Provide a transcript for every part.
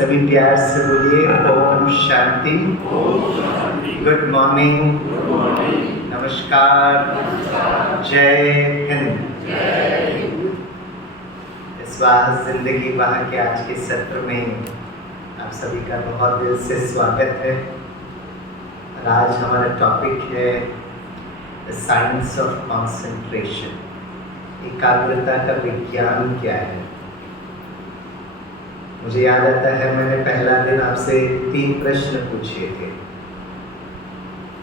सभी प्यार से बोलिए ओम शांति। गुड मॉर्निंग, नमस्कार, जय हिंद। इस बार जिंदगी वहाँ के आज के सत्र में आप सभी का बहुत दिल से स्वागत है। और आज हमारा टॉपिक है द साइंस ऑफ कॉन्सेंट्रेशन। एकाग्रता का विज्ञान क्या है। मुझे याद आता है मैंने पहला दिन आपसे 3 प्रश्न पूछे थे।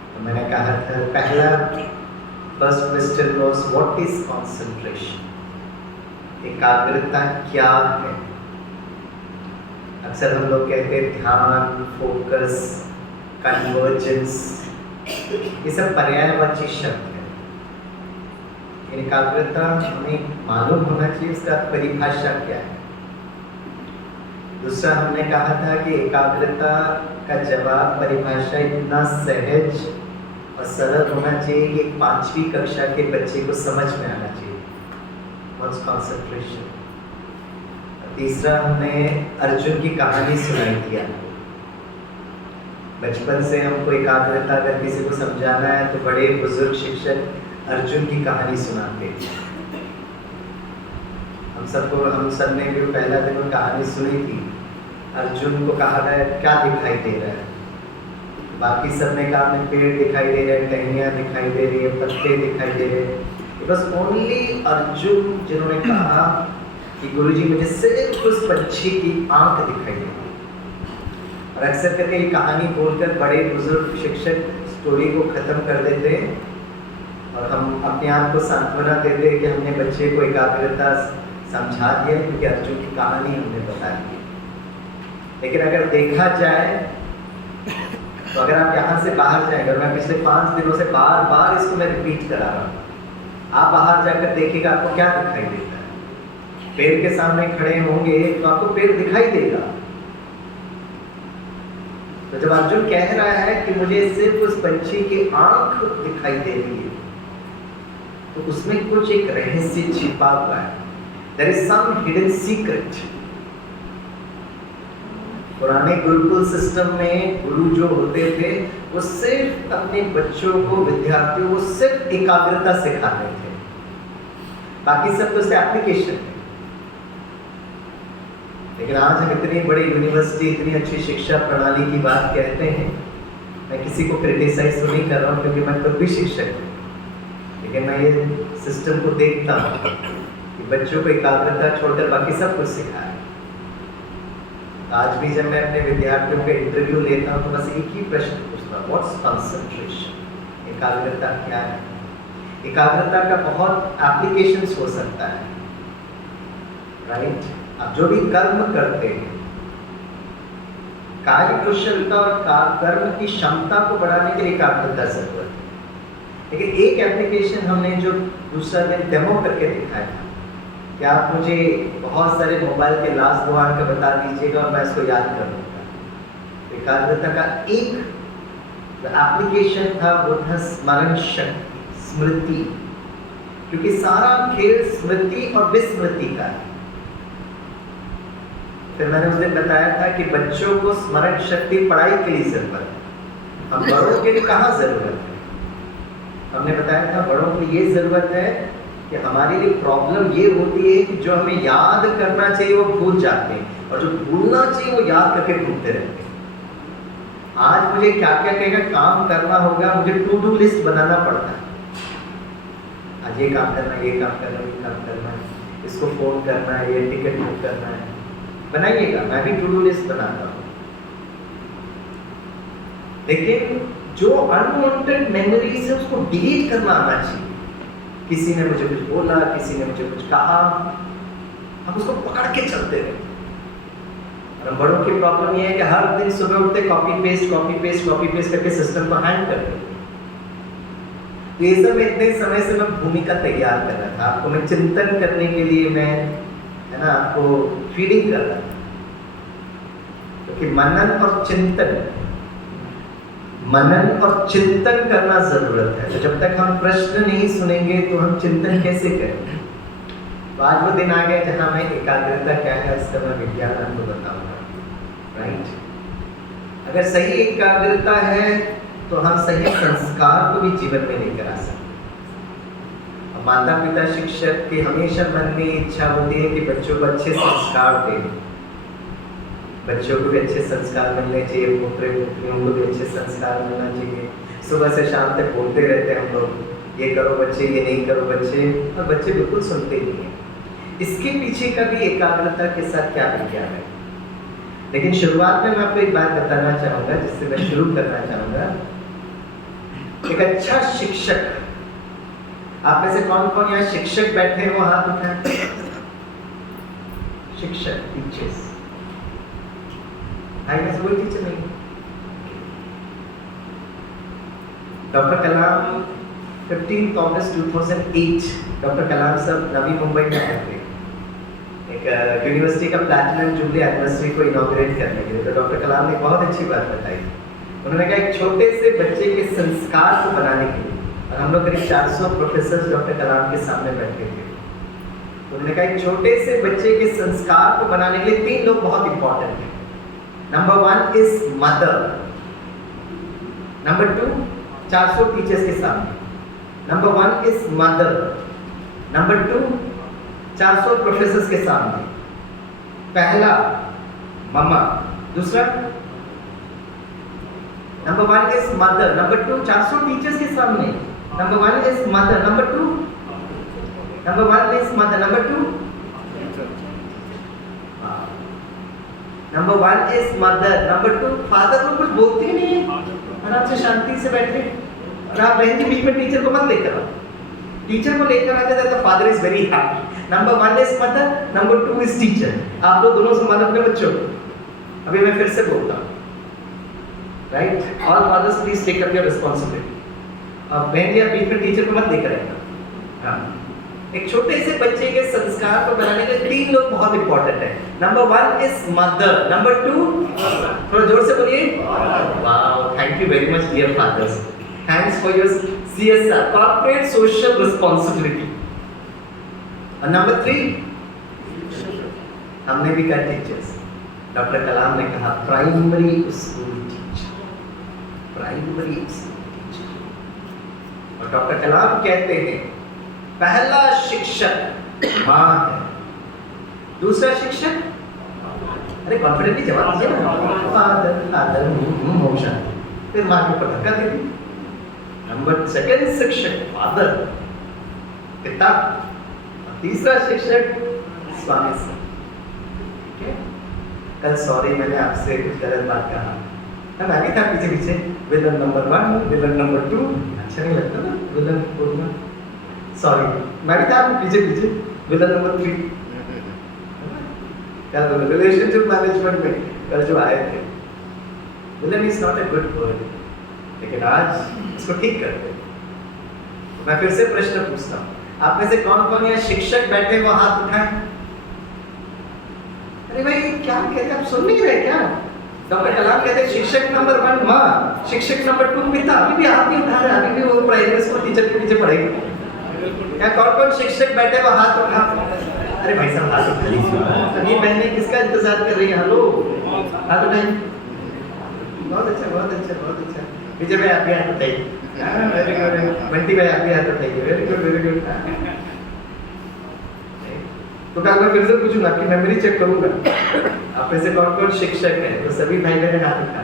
तो मैंने कहा था पहला first question was what is concentration. एकाग्रता क्या है। अक्सर हम लोग कहते हैं ध्यान, फोकस, कन्वर्जेंस, ये सब पर्यायवाची शब्द है। एकाग्रता हमें मालूम होना चाहिए इसका परिभाषा क्या है। दूसरा हमने कहा था कि एकाग्रता का जवाब परिभाषा इतना सहज और सरल होना चाहिए कि 5वीं कक्षा के बच्चे को समझ में आना चाहिए। What's concentration. तीसरा हमने अर्जुन की कहानी सुनाई थी। बचपन से हमको एकाग्रता अगर किसी को समझाना है तो बड़े बुजुर्ग शिक्षक अर्जुन की कहानी सुनाते थे। हम सब ने भी पहला दिन में कहानी सुनी थी। अर्जुन को कहा गया क्या दिखाई दे रहा है। बाकी सब ने कहा हमें पेड़ दिखाई दे रहे हैं, टहनियाँ दिखाई दे रही है, पत्ते दिखाई दे रहे हैं। बस ओनली अर्जुन जिन्होंने कहा कि गुरुजी मुझे सिर्फ उस पंछी की आंख दिखाई दे रही है। और अक्सर करके ये कहानी बोलकर बड़े बुजुर्ग शिक्षक स्टोरी को खत्म कर देते हैं और हम अपने आप को सांत्वना देते हैं कि हमने बच्चे को एकाग्रता समझा दिया क्योंकि अर्जुन की कहानी हमने बता दी। लेकिन अगर देखा जाए तो अगर आप यहाँ से बाहर जाएंगे, और मैं पिछले 5 दिनों से बार बार इसको मैं रिपीट करा रहा हूँ, आप बाहर जाकर देखिएगा आपको क्या दिखाई देता है। पेड़ के सामने खड़े होंगे तो आपको पेड़ दिखाई देगा। तो जब अर्जुन कह रहा है कि मुझे सिर्फ उस पंछी की आंख दिखाई दे रही है तो उसमें कुछ एक रहस्य छिपा हुआ है। There is some hidden secret। पुराने गुरुकुल सिस्टम में गुरु जो होते थे वो सिर्फ अपने बच्चों को, विद्यार्थियों को सिर्फ एकाग्रता सिखाते थे, बाकी सब तो उससे एप्लीकेशन है। लेकिन आज हम इतनी बड़ी यूनिवर्सिटी, इतनी अच्छी शिक्षा प्रणाली की बात कहते हैं। मैं किसी को क्रिटिसाइज तो नहीं कर रहा हूँ क्योंकि मैं खुद भी शिक्षक हूँ, लेकिन मैं ये सिस्टम को देखता हूँ कि बच्चों को एकाग्रता छोड़कर बाकी सब कुछ सिखाया। आज भी जब मैं अपने विद्यार्थियों का इंटरव्यू लेता हूँ तो बस एक ही प्रश्न पूछता हूँ, व्हाट्स कंसंट्रेशन। एकाग्रता क्या है। एकाग्रता का बहुत एप्लीकेशंस हो सकता है, राइट। आप जो भी कर्म करते हैं, कार्य कुशलता और कर्म की क्षमता को बढ़ाने के लिए एकाग्रता जरूरत है। लेकिन एक एप्लीकेशन हमने जो दूसरा दिन डेमो करके दिखाया था, क्या आप मुझे बहुत सारे मोबाइल के लास्ट 2 अंक बता दीजिएगा और मैं इसको याद कर लूँगा। एकाग्रता का एक एप्लीकेशन था वो था स्मरण शक्ति, स्मृति, क्योंकि सारा खेल स्मृति और विस्मृति का है। फिर मैंने उस दिन बताया था कि बच्चों को स्मरण शक्ति पढ़ाई के लिए जरूरत है, हम बड़ों के लिए कहाँ जरूरत है। हमने बताया था बड़ों को ये जरूरत है कि हमारे लिए प्रॉब्लम ये होती है कि जो हमें याद करना चाहिए वो भूल जाते हैं और जो भूलना चाहिए वो याद करके भूलते रहते हैं। आज मुझे क्या क्या कहेगा काम करना होगा, मुझे टू डू लिस्ट बनाना पड़ता है। आज ये काम करना है, ये काम करना है, ये काम करना है, इसको फोन करना है, ये टिकट बुक करना है। बनाइएगा, मैं भी टू डू लिस्ट बनाता हूँ। लेकिन जो अनवांटेड मेमोरीज है उसको डिलीट करना आना चाहिए। किसी ने मुझे कुछ बोला, किसी ने मुझे कुछ कहा, हम उसको पकड़ के चलते रहे। और बड़ों की प्रॉब्लम ये है कि हर दिन सुबह उठते कॉपी पेस्ट करके सिस्टम को हैंग करते। तो ये सब इतने समय से मैं भूमिका तैयार कर रहा था, आपको मैं चिंतन करने के लिए मैं है ना आपको फीडिंग कर रहा था। क्योंकि मनन और चिंतन करना जरूरत है। तो जब तक हम प्रश्न नहीं सुनेंगे तो हम चिंतन कैसे करेंगे। तो आज वो दिन आ गया जहाँ मैं एकाग्रता क्या है इसका मैं विज्ञान आपको बताऊंगा। राइट। अगर सही एकाग्रता है तो हम सही संस्कार को भी जीवन में लेकर आ सकते। माता पिता शिक्षक की हमेशा मन में इच्छा होती है कि बच्चों को अच्छे संस्कार दें, बच्चों को भी अच्छे संस्कार मिलने चाहिए, पुत्र पुत्रियों को भी अच्छे संस्कार मिलना चाहिए। सुबह से शाम तक बोलते रहते हैं हम लोग, ये करो बच्चे, ये नहीं करो बच्चे, और बच्चे बिल्कुल सुनते नहीं हैं। इसके पीछे का भी एकाग्रता के साथ क्या विज्ञान है। लेकिन शुरुआत में मैं आपको एक बात बताना चाहूँगा जिससे मैं शुरू करना चाहूँगा। एक अच्छा शिक्षक, आप में से कौन कौन यहाँ शिक्षक बैठे हैं वो हाथ उठाएं। शिक्षक, टीचर्स, भाई में से कोई टीचर नहीं। डॉक्टर कलाम 15 अगस्त 2008 डॉक्टर कलाम साहब नवी मुंबई में आए थे एक यूनिवर्सिटी का प्लैटिनम जुबली एनिवर्सरी को इनॉग्रेट करने के लिए। तो डॉक्टर कलाम ने बहुत अच्छी बात बताई। उन्होंने कहा एक छोटे से बच्चे के संस्कार को बनाने के लिए, और हम लोग करीब 400 प्रोफेसर डॉक्टर कलाम के सामने बैठे थे, तो उन्होंने कहा एक छोटे से बच्चे के संस्कार को बनाने के लिए 3 लोग बहुत इंपॉर्टेंट हैं। Number 1 is mother, number 2 400 teachers के सामने, number 1 is mother, number 2 400 professors के सामने। पहला मम्मा, दूसरा number 1 is mother, number 2 400 teachers के सामने, number 1 is mother, number 2 number 1 is mother, number 2 number 1 is mother, number 2 father. लोग कुछ बोलते ही नहीं है, आराम से शांति से बैठे। और आप बहन के बीच में टीचर को मत लेकर आओ, टीचर को लेकर आते थे तो father is very happy. Number 1 is mother, number 2 is teacher. आप लोग दोनों समान अपने बच्चों को। अभी मैं फिर से बोलता हूँ, right, all fathers please take up your responsibility. अब बहन के बीच में टीचर को मत लेकर आएगा। हाँ, एक छोटे से बच्चे के संस्कार को बनाने के लिए 3 लोग बहुत इंपॉर्टेंट है। नंबर 1 इज मदर, नंबर 2 थोड़ा जोर से बोलिए, wow, thank you very much dear fathers, thanks for your CSR, corporate social responsibility. और नंबर 3 हमने भी कहा टीचर्स। डॉक्टर कलाम ने कहा primary school teacher, primary school teacher. और डॉक्टर कलाम कहते हैं पहला शिक्षक माँ है, दूसरा शिक्षक, अरे कॉन्फिडेंटली जवाब दीजिए ना, फादर, फादर मोशन, फिर माँ के ऊपर धक्का दे दी। नंबर 2 शिक्षक फादर, पिता, और तीसरा शिक्षक स्वामी सर। ठीक है, कल सॉरी मैंने आपसे कुछ गलत बात कहा, मैं भी था पीछे पीछे, विलन नंबर 1, विलन नंबर 2, अच्छा नहीं लगता ना विलन बोलना, सॉरी मैं भी था पीछे पीछे, विलन नंबर 3। क्या रिलेशनशिप मैनेजमेंट में कल जो आए थे, villain is not a good word, लेकिन आज इसको ठीक करते हैं। मैं फिर से प्रश्न पूछता हूँ, आप में से कौन कौन यहाँ शिक्षक बैठे वो हाथ उठाएं। अरे भाई क्या कहते हैं, आप सुन नहीं रहे क्या? डॉक्टर कलाम कहते हैं शिक्षक नंबर 1 माँ, शिक्षक नंबर 2 पिता। अभी भी हाथ नहीं उठा रहे, अभी भी वो प्राइमरी स्कूल टीचर के पीछे पढ़ेगा। क्या कौन कौन शिक्षक बैठे वो हाथ उठा। अरे भाई साहब हाथ उठा लीजिए, तो ये बहनें किसका इंतजार कर रही है? हेलो, हाथ उठाइए। बहुत अच्छा, बहुत अच्छा, बहुत अच्छा। विजय भाई आप भी हाथ उठाइए। Very good. बंटी भाई आप भी हाथ उठाइए। Very good, very good. तो कल मैं फिर से पूछूंगा, आपकी मेमोरी चेक करूंगा, आप में से कौन कौन शिक्षक है, तो सभी भाई बहन हाथ उठा।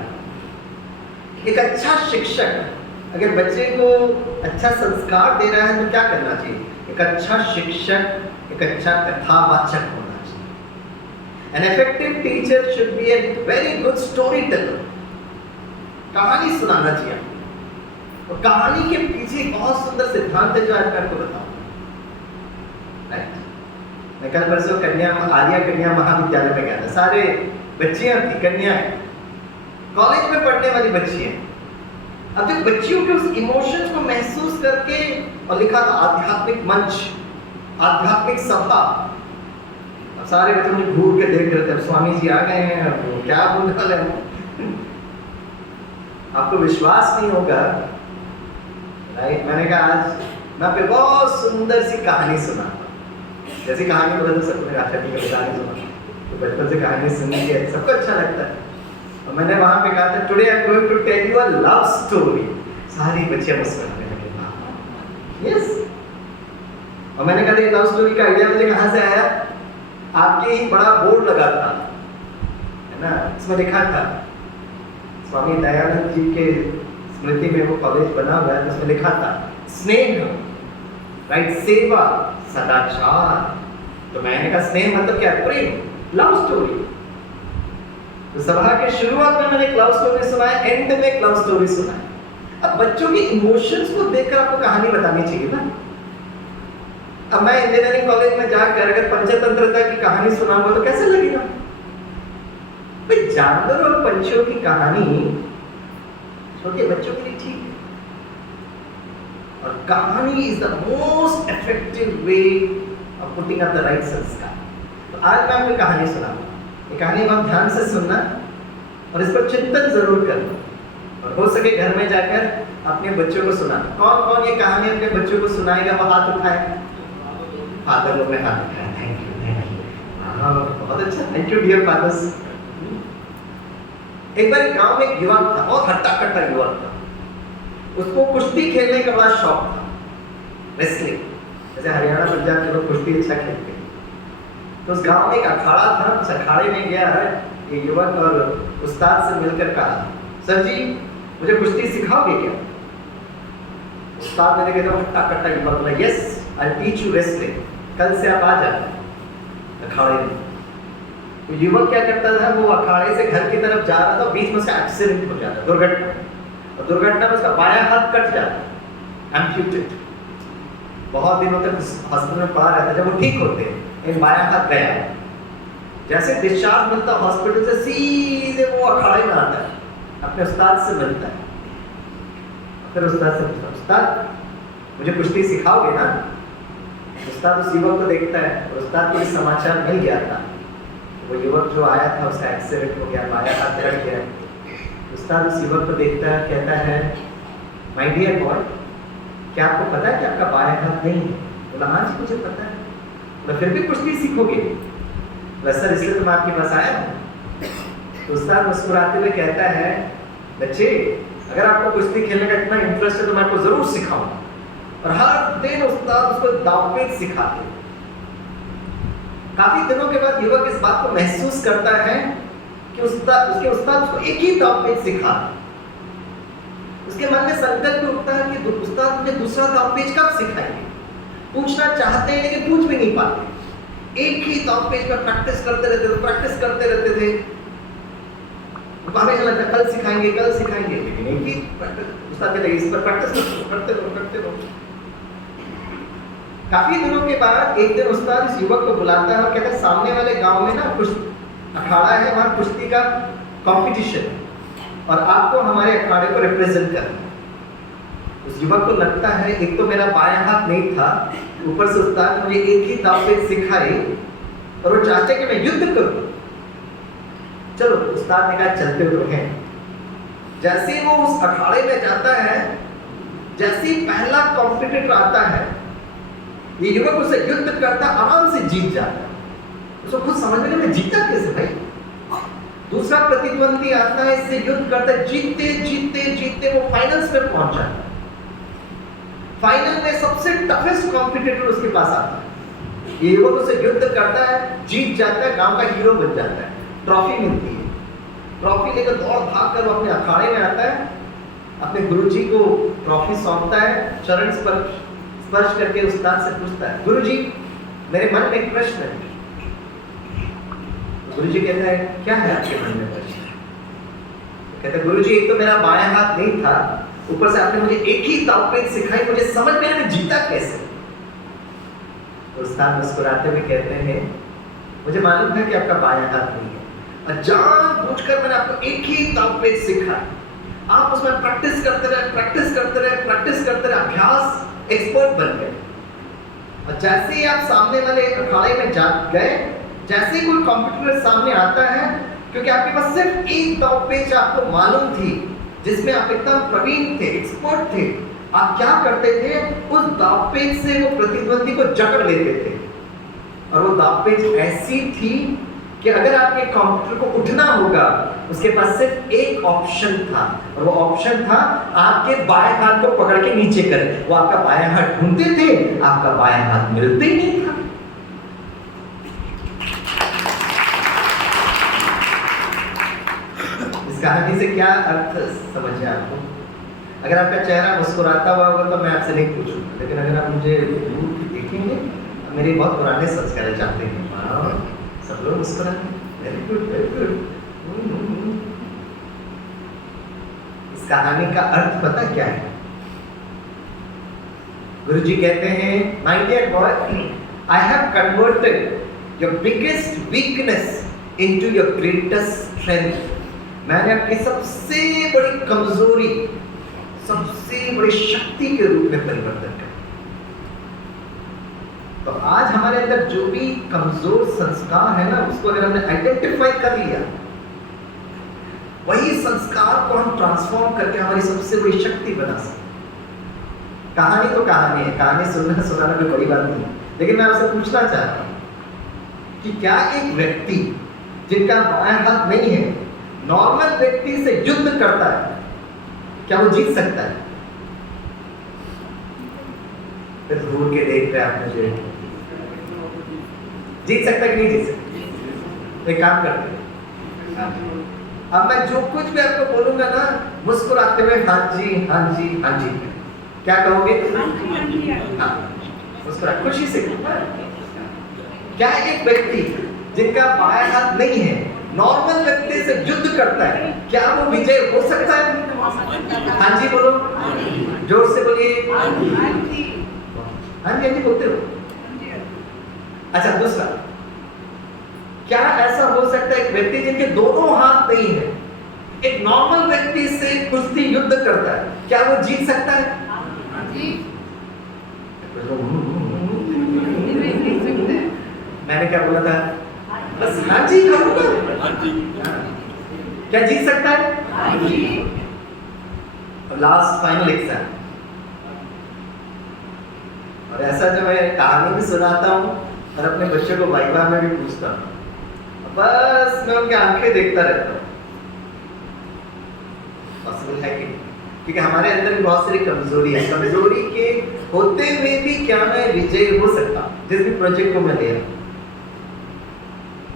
एक अच्छा शिक्षक अगर बच्चे को अच्छा संस्कार दे रहा है तो क्या करना चाहिए? एक अच्छा शिक्षक एक अच्छा कथावाचक होना चाहिए। An effective teacher should be a very good storyteller. कहानी सुनाना चाहिए। और कहानी के पीछे बहुत सुंदर सिद्धांत है जो आज मैं आपको बताऊंगा। राइट, मैं कल परसों आर्या कन्या महाविद्यालय में गया था। सारे बच्चियां थी, कन्याएं, कॉलेज में पढ़ने वाली बच्चियां। अब जब बच्चियों के उस इमोशंस को महसूस करके, और लिखा था आध्यात्मिक मंच, आध्यात्मिक सभा। अब सारे बच्चे मुझे घूर के देख रहे थे, स्वामी जी आ गए हैं, अब क्या बोलने वाले हैं। आपको विश्वास नहीं होगा, राइट, मैंने कहा आज मैं आपको बहुत सुंदर सी कहानी सुनाता हूं। जैसी कहानी बोला तो सबको आशा की कहानी सुना, तो बचपन से कहानी सुनने के सबको अच्छा लगता है। और मैंने वहां पे कहा था today I am going to tell you a love story. सारी बच्चियां मुस्कुराने लगे। यस, और मैंने कहा ये लव स्टोरी का आइडिया मुझे कहां से आया? आपके ही बड़ा बोर्ड लगा था, है ना, इसमें लिखा था स्वामी दयानंद जी के स्मृति में वो कॉलेज बना हुआ है, उसमें लिखा था स्नेह, राइट, सेवा, सदाचार। तो मैंने कहा स्नेह मतलब क्या? प्रेम, लव स्टोरी। तो सभा के शुरुआत में मैंने एक लव स्टोरी सुनाया, एंड में एक लव स्टोरी सुनाया। अब बच्चों के इमोशंस को देखकर आपको कहानी बतानी चाहिए ना। अब मैं इंजीनियरिंग कॉलेज में जाकर अगर पंचतंत्रता की कहानी सुनाऊंगा तो कैसे लगेगा? भाई जानवर और पंछियों की कहानी छोटे बच्चों के लिए ठीक है, और कहानी is the most effective way of putting up the right संस्कार। तो आज मैं आपको कहानी सुनाऊंगा। ये कहानी आप ध्यान से सुनना और इस पर चिंतन जरूर करना, और हो सके घर में जाकर अपने बच्चों को सुनाना। कौन कौन ये कहानी अपने बच्चों को सुनाएगा वो हाथ उठाए। फादर लोग ने हाथ उठाया, थैंक यू, थैंक यू, बहुत अच्छा, थैंक यू डियर फादर्स। एक बार गांव में एक युवक था, बहुत हट्टा कट्टा युवक था। उसको कुश्ती खेलने का बड़ा शौक था, रेसलिंग, जैसे हरियाणा पंजाब के लोग कुश्ती अच्छा खेलते हैं। तो उस गांव में एक अखाड़ा था, उस अखाड़े में गया है ये युवक और उस्ताद से मिलकर कहा, सर जी मुझे कुश्ती सिखाओगे क्या? उस्ताद ने कहा हट्टा कट्टा युवक बोला, yes I will teach you wrestling, कल से आप आ जाए अखाड़े में। तो युवक क्या करता था, वो अखाड़े से घर की तरफ जा रहा था, बीच में उसका एक्सीडेंट हो जाता, दुर्घटना, और दुर्घटना में उसका बायां हाथ कट जाता, एम्प्यूटेड। बहुत दिनों तक हॉस्पिटल में पड़ा रहता। जब वो ठीक होते हैं बायां हाथ गया, जैसे डिस्चार्ज मिलता हॉस्पिटल से सीधे वो अखाड़े में आता है, अपने उस्ताद से मिलता है। फिर उस्ताद से पूछता, उस्ताद मुझे कुश्ती सिखाओगे ना? उस्ताद उस युवक को देखता है, और उस्ताद को भी समाचार मिल गया था, वो युवक जो आया था उसका एक्सीडेंट हो गया, बायां हाथ कट गया। उस्ताद उस युवक को देखता है, कहता है माय डियर बॉय, क्या आपको पता है कि आपका बायां हाथ नहीं है? बोला हाँ जी मुझे पता है। बोला फिर भी कुश्ती सीखोगे? बोला सर इसलिए तो मैं आपके पास आया हूँ। तो उस्ताद मुस्कुराते हुए कहता है, बच्चे अगर आपको कुश्ती खेलने का इतना इंटरेस्ट है तो मैं आपको जरूर सिखाऊंगा। और हर दिन उस्ताद उसको दावपेच सिखाते। काफी दिनों के बाद युवक इस बात को महसूस करता है कि उसके उस्ताद उसको एक ही दावपेच सिखा। उसके मन में संकल्प उठता है कि उस्ताद मुझे दूसरा दावपेच कब सिखाएंगे। पूछना चाहते हैं लेकिन पूछ भी नहीं पाते। एक ही दावपेच पर प्रैक्टिस करते रहते थे। हमेशा लगता कल सिखाएंगे, लेकिन एक ही उस्ताद कहते इस पर प्रैक्टिस करते रहो। काफी दिनों के बाद एक दिन उस्ताद इस युवक को बुलाता है और कहता है सामने वाले गांव में ना कुछ अखाड़ा है, वहां कुश्ती का कंपटीशन और आपको हमारे अखाड़े को रिप्रेजेंट करना है। उस युवक को लगता है एक तो मेरा बायां हाथ नहीं था, ऊपर से उस्ताद मुझे एक ही दावपेच सिखाई और वो चाहते कि मैं युद्ध करूं। चलो उस्ताद ने कहा चलते तो हैं। जैसे वो उस अखाड़े में जाता है, जैसे ही पहला कॉम्पिटिटर आता है, ये युवक उसे युद्ध करता, आराम से जीत जाता। उसको खुद समझ में मैं जीता कैसे भाई। दूसरा प्रतिद्वंदी आता है, इससे युद्ध करता, जीतते वो फाइनल्स में पहुंच जाता है। फाइनल में सबसे टफेस्ट कॉम्पिटिटर उसके पास आता है। ये युवक उसे युद्ध करता है, जीत जाता है, गांव का हीरो बन जाता है, ट्रॉफी मिलती है। ट्रॉफी लेकर दौड़ भाग कर वो अपने अखाड़े में आता है, अपने गुरुजी को ट्रॉफी सौंपता है, चरण स्पर्श करके उस्ताद से पूछता है, गुरुजी मेरे मन में एक प्रश्न है। गुरुजी कहता है क्या है आपके मन में प्रश्न? कहता है गुरुजी एक तो मेरा बायां हाथ नहीं था, ऊपर से आपने मुझे एक ही दावपेच सिखाई, मुझे समझ में नहीं जीता कैसे? तो उस्ताद मुस्कुराते हुए कहते हैं मुझे मालूम है कि आपका बायां हाथ नहीं है, और जानबूझकर मैंने आपको एक ही दावपेच सिखाया। आप उसमें प्रैक्टिस करते रहे, अभ्यास एक्सपर्ट बन गए। और जैसे ही आप सामने वाले अखाड़े में जा गए, जैसे ही कोई कॉम्पिटिटर सामने आता है, क्योंकि आपके पास सिर्फ एक दावपेच आपको मालूम थी जिसमें आप एकदम प्रवीण थे, एक्सपर्ट थे, आप क्या करते थे, उस दावपेच से वो प्रतिद्वंदी को जकड़ लेते थे। और वो दावपेच ऐसी थी कि अगर आपके कंप्यूटर को उठना होगा, उसके पास सिर्फ एक ऑप्शन था, और वो ऑप्शन था आपके बाएं हाथ को पकड़ के नीचे करें। वो आपका बायां हाथ ढूंढते थे, आपका बायां हाथ मिलते ही नहीं था। इस कहानी से क्या अर्थ समझे आपको? अगर आपका चेहरा मुस्कुराता हुआ होगा तो मैं आपसे नहीं पूछूंगा, लेकिन अगर आप मुझे देखेंगे, मेरे बहुत पुराने संस्कार चाहते हैं, सब लोग मुस्कुराते, वेरी गुड वेरी गुड। इस कहानी का अर्थ पता क्या है? गुरुजी कहते हैं, my dear boy, I have converted your biggest weakness into your greatest strength. मैंने आपकी सबसे बड़ी कमजोरी सबसे बड़ी शक्ति के रूप में परिवर्तन कर। तो आज हमारे अंदर जो भी कमजोर संस्कार है ना, उसको अगर हमने आइडेंटिफाई कर लिया, वही संस्कार को हम ट्रांसफॉर्म करके हमारी सबसे बड़ी शक्ति बना सकते। कहानी तो कहानी है, कहानी सुनाना कोई बड़ी बात नहीं, लेकिन मैं आपसे पूछना चाहता हूं कि क्या एक व्यक्ति जिनका बायां हाथ नहीं है, नॉर्मल व्यक्ति से युद्ध करता है, क्या वो जीत सकता है? फिर घूर के देख रहे आप मुझे, जीत सकता है कि नहीं जीत सकता? एक काम करते हैं, अब मैं जो कुछ भी आपको बोलूंगा ना, मुस्कुराते हुए हाँ जी हाँ जी हाँ जी, क्या कहोगे? हाँ, मुस्कुरा खुशी से। क्या एक व्यक्ति जिनका बायां हाथ नहीं है, नॉर्मल व्यक्ति से युद्ध करता है, क्या वो विजय हो सकता है? हाँ जी बोलो, जोर से बोलिए। हाँ जी हाँ जी बोलते हो। अच्छा, दूसरा, क्या ऐसा हो सकता है एक व्यक्ति जिनके दोनों हाथ नहीं है, एक नॉर्मल व्यक्ति से कुश्ती युद्ध करता है, क्या वो जीत सकता है? मैंने क्या बोला था? बस हाँ जी कहूँगा। क्या जीत सकता है? लास्ट फाइनल एग्जाम, और ऐसा जो मैं कहानी भी सुनाता हूँ और अपने बच्चों को वाइवा में भी पूछता हूँ, बस मैं उनकी आंखें देखता रहता हूँ, पॉसिबल है कि नहीं? क्योंकि हमारे अंदर भी बहुत सारी कमजोरी है, कमजोरी के होते हुए भी क्या मैं विजय हो सकता जिस भी प्रोजेक्ट को मैं ले रहा हूँ?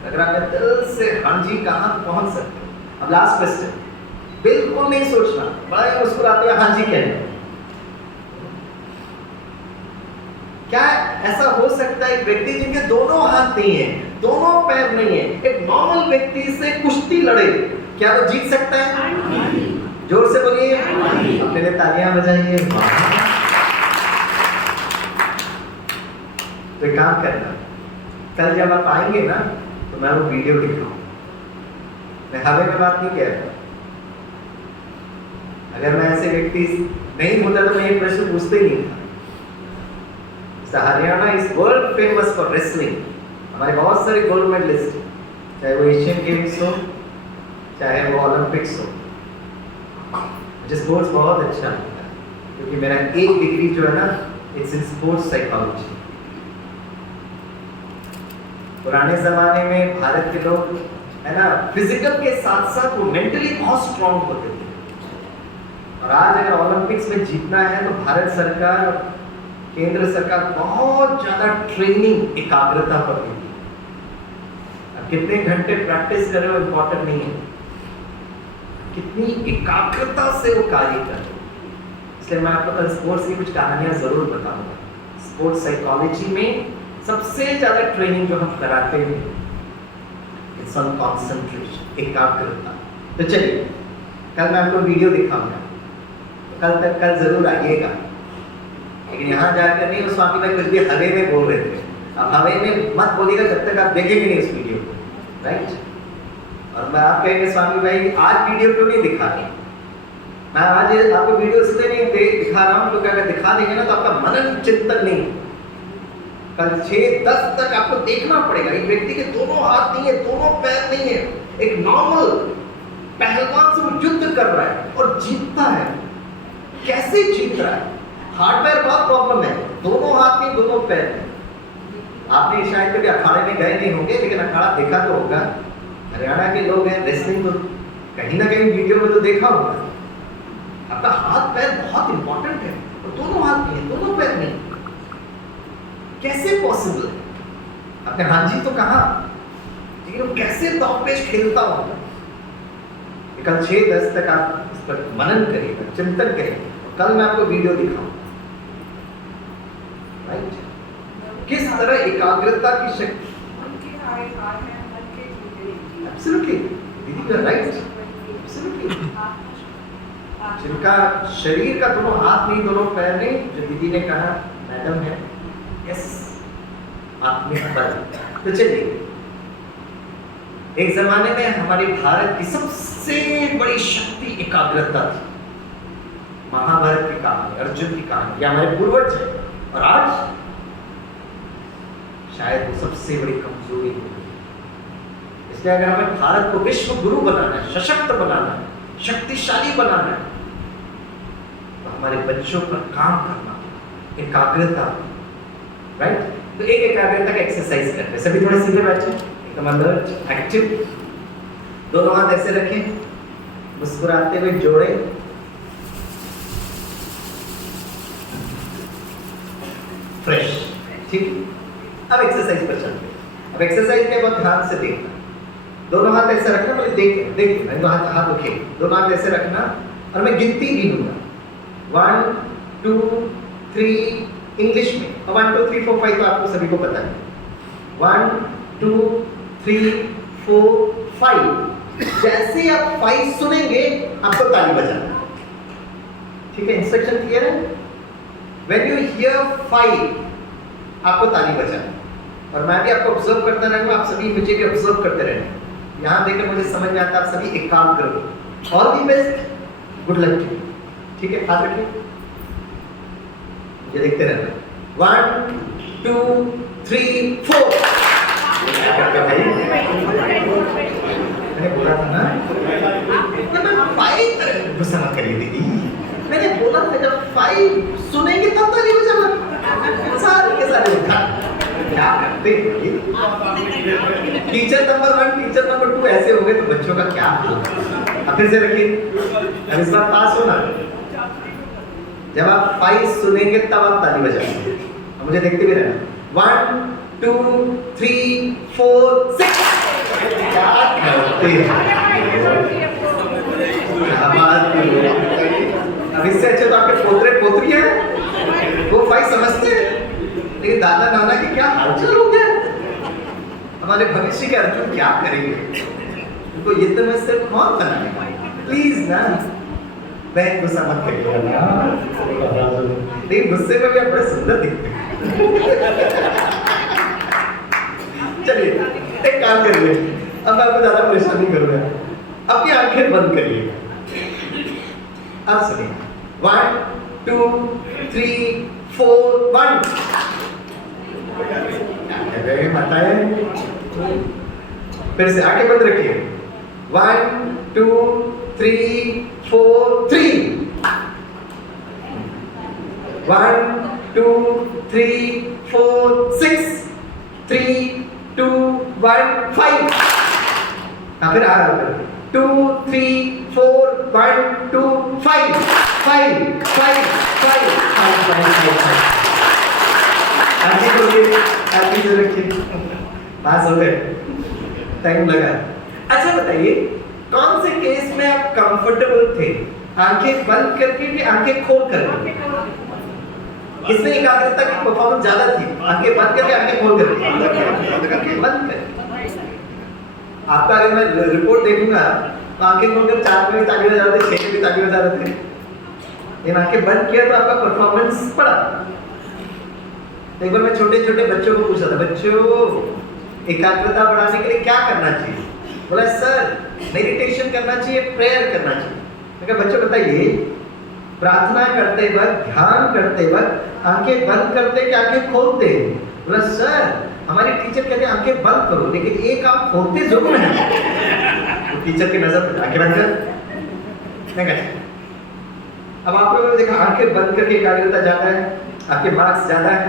अगर आप दिल से हाँ जी कहाँ पहुंच सकते हो। अब लास्ट क्वेश्चन, बिल्कुल नहीं सोचना, बड़ा ही मुस्कुराते हुए हाँ जी कहना। क्या ऐसा हो सकता है एक व्यक्ति जिनके दोनों हाथ नहीं है, दोनों पैर नहीं है, एक नॉर्मल व्यक्ति से कुश्ती लड़े, क्या वो जीत सकता है? जोर से बोलिए, अपने लिए तालियां बजाइए। तो एक काम करना, कल जब आप आएंगे ना, तो मैं वो वीडियो दिखाऊं। मैं हवे में बात नहीं कह रहा। अगर मैं ऐसे व्यक्ति नहीं होता तो मैं ये प्रश्न पूछते ही नहीं था। Haryana is world famous for wrestling. हमारे बहुत सारे गोल्ड मेडलिस्ट, चाहे वो एशियन गेम्स हो, चाहे वो ओलंपिक्स हो। मुझे स्पोर्ट्स बहुत अच्छा लगता है, क्योंकि मेरा एक डिग्री जो है ना, इट्स इन स्पोर्ट्स साइकोलॉजी। पुराने जमाने में भारत के लोग है ना, फिजिकल के साथ साथ वो मेंटली बहुत स्ट्रांग होते थे। और आज अगर ओलंपिक्स में जीतना है तो भारत सरकार, केंद्र सरकार बहुत ज्यादा ट्रेनिंग, एकाग्रता पर देती है। अब कितने घंटे प्रैक्टिस कर रहे हो इंपॉर्टेंट नहीं है, कितनी एकाग्रता से वो कार्य कर रहे हो। इसलिए मैं आपको कल स्पोर्ट्स की कुछ कहानियां जरूर बताऊंगा। स्पोर्ट्स साइकोलॉजी में सबसे ज्यादा ट्रेनिंग जो हम कराते हैं, इट्स ऑन कंसंट्रेशन, एकाग्रता। तो चलिए, कल मैं आपको वीडियो दिखाऊंगा, तो कल तक कल जरूर आइएगा। लेकिन यहाँ जाकर नहीं, वो स्वामी भाई कुछ भी हवे में बोल रहे थे। अब हवे में मत बोलिएगा जब तक आप देखेंगे नहीं उस वीडियो को, राइट? और मैं आप कहेंगे स्वामी भाई आज वीडियो क्यों नहीं दिखा रहे? मैं आज आपको वीडियो इसलिए नहीं दिखा रहा हूँ क्योंकि अगर दिखा देंगे ना तो आपका मनन चिंतन नहीं, कल 6-10 तक आपको देखना पड़ेगा। एक व्यक्ति के दोनों हाथ नहीं है, दोनों पैर नहीं है, एक नॉर्मल पहलवान से वो युद्ध कर रहा है और जीतता है। कैसे जीत रहा है? हार्डवेयर बहुत प्रॉब्लम है, दोनों हाथ नहीं, दोनों पैर नहीं। आपने शायद कभी अखाड़े में गए नहीं होंगे, लेकिन अखाड़ा देखा तो होगा। हरियाणा के लोग हैं, रेसलिंग तो कहीं ना कहीं वीडियो में तो देखा होगा। आपका हाथ पैर बहुत इंपॉर्टेंट है, और दोनों हाथ नहीं है, दोनों पैर नहीं, कैसे पॉसिबल है? आपने हाँ जी तो कहा, लेकिन वो कैसे दांवपेच खेलता होगा? कल 6-10 तक आप इस पर मनन करिएगा, चिंतन करिएगा, कल मैं आपको वीडियो दिखाऊंगा। राइट? किस तरह एकाग्रता की शक्ति। एब्सोल्युटली दीदी, यू आर राइट, एब्सोल्युटली। जिनका शरीर का दोनों हाथ नहीं, दोनों पैर नहीं, जो दीदी ने कहा मैडम है, यस, आत्मिक बल। तो चलिए, एक जमाने में हमारे भारत की सबसे बड़ी शक्ति एकाग्रता थी। महाभारत की कहानी, अर्जुन की कहानी, ये हमारे पूर्वज है, और आज शायद वो सबसे बड़ी कमजोरी है। इसलिए अगर हमें भारत को विश्व गुरु बनाना है, सशक्त बनाना है, शक्तिशाली बनाना है, तो हमारे बच्चों पर काम करना, एकाग्रता। राइट? तो एक एकाग्रता का एक्सरसाइज करते हैं। सभी थोड़े सीधे बैठे, एकदम अलर्ट, एक्टिव, दोनों हाथ ऐसे रखें, मुस्कुराते हुए जोड़े, फ्रेश। ठीक, अब एक्सरसाइज पर चलते हैं। अब एक्सरसाइज के बाद ध्यान से देखना, दोनों हाथ ऐसे रखना, मतलब देख हाथ उठे, दोनों हाथ ऐसे रखना, और मैं गिनती गिनूंगा, 1 2 3 इंग्लिश में, और 1 2 3 4 5 तो आपको सभी को पता है। 1 2 3 4 5। जैसे आप 5 सुनेंगे आपको ताली बजाना। ठीक है, इंस्ट्रक्शन क्लियर है? When you hear 5 आपको ताली बजाना, और मैं भी आपको ऑब्जर्व करता रहूंगा, आप सभी मुझे भी ऑब्जर्व करते रहना। यहाँ देखकर मुझे समझ में आता है आप सभी एक काम करो। All the best, good luck to you. ठीक है, हाथ रखिए, मुझे देखते रहना। 1 2 3 4। मैंने बोला था ना, गुस्सा मत करिए दीदी, मैंने बोला था जब 5 सुनेंगे तब ताली बजाना। सारे के सारे उठा, क्या करते हैं? टीचर नंबर 1, टीचर नंबर 2 ऐसे हो गए तो बच्चों का क्या होगा? अब फिर से रखिए, अब इस बार पास होना। जब आप 5 सुनेंगे तब आप ताली बजाएंगे, अब मुझे देखते भी रहना। 1 2 3 4 6। क्या करते हैं? अब इससे अच्छे तो आपके पोतरे पोतरियां हैं, वो 5 समझते हैं, लेकिन दादा नाना की क्या हालचाल हो गया? हमारे भविष्य के अर्जुन क्या करेंगे? उनको युद्ध में से कौन बनाएगा? प्लीज ना, मैं गुस्सा मत करिएगा ना, लेकिन गुस्से में भी आप बड़े सुंदर दिखते हैं। चलिए एक काम करिए, अब मैं आपको ज्यादा परेशान नहीं करूंगा, अपनी आंखें बंद करिए। अब सुनिए, 1 2 3 4 1। माता है, फिर से आंखें बंद रखिए। 1 2 3 4 3। 1 2 3 4 6 3 2 1 5। फिर 2 3 4 1 2 5 5 5 5 पास हो गए, टाइम लगा। अच्छा बताइए, कौन से केस में आप कंफर्टेबल थे, आंखें बंद करके कि आंखें खोल करके? किसमें एकाग्रता की परफॉर्मेंस ज्यादा थी, आंखें बंद करके आंखें खोल करके? बंद करके। आपका अगर मैं रिपोर्ट देखूंगा तो आंखें खोलकर 4 में ताली बजा रहे थे, 6 में ताली बजा रहे थे, लेकिन आंखें बंद किया तो आपका परफॉर्मेंस पड़ा। एक बार मैं छोटे छोटे बच्चों को पूछा था, बच्चों एकाग्रता बढ़ाने के लिए क्या करना चाहिए? बोला सर मेडिटेशन करना चाहिए, प्रेयर करना चाहिए। मैं कहा बच्चों बताइए, प्रार्थना करते वक्त, ध्यान करते वक्त आंखें बंद करते कि आंखें खोलते? बोला सर हमारे टीचर कहते हैं आंखें बंद करो, लेकिन एक आंख खोलते जरूर है। तो टीचर की नजर पर आंखें बंद कर। मैं कहता अब आप लोगों ने देखा आंखें बंद करके एकाग्रता ज्यादा है, आपके मार्क्स ज्यादा है,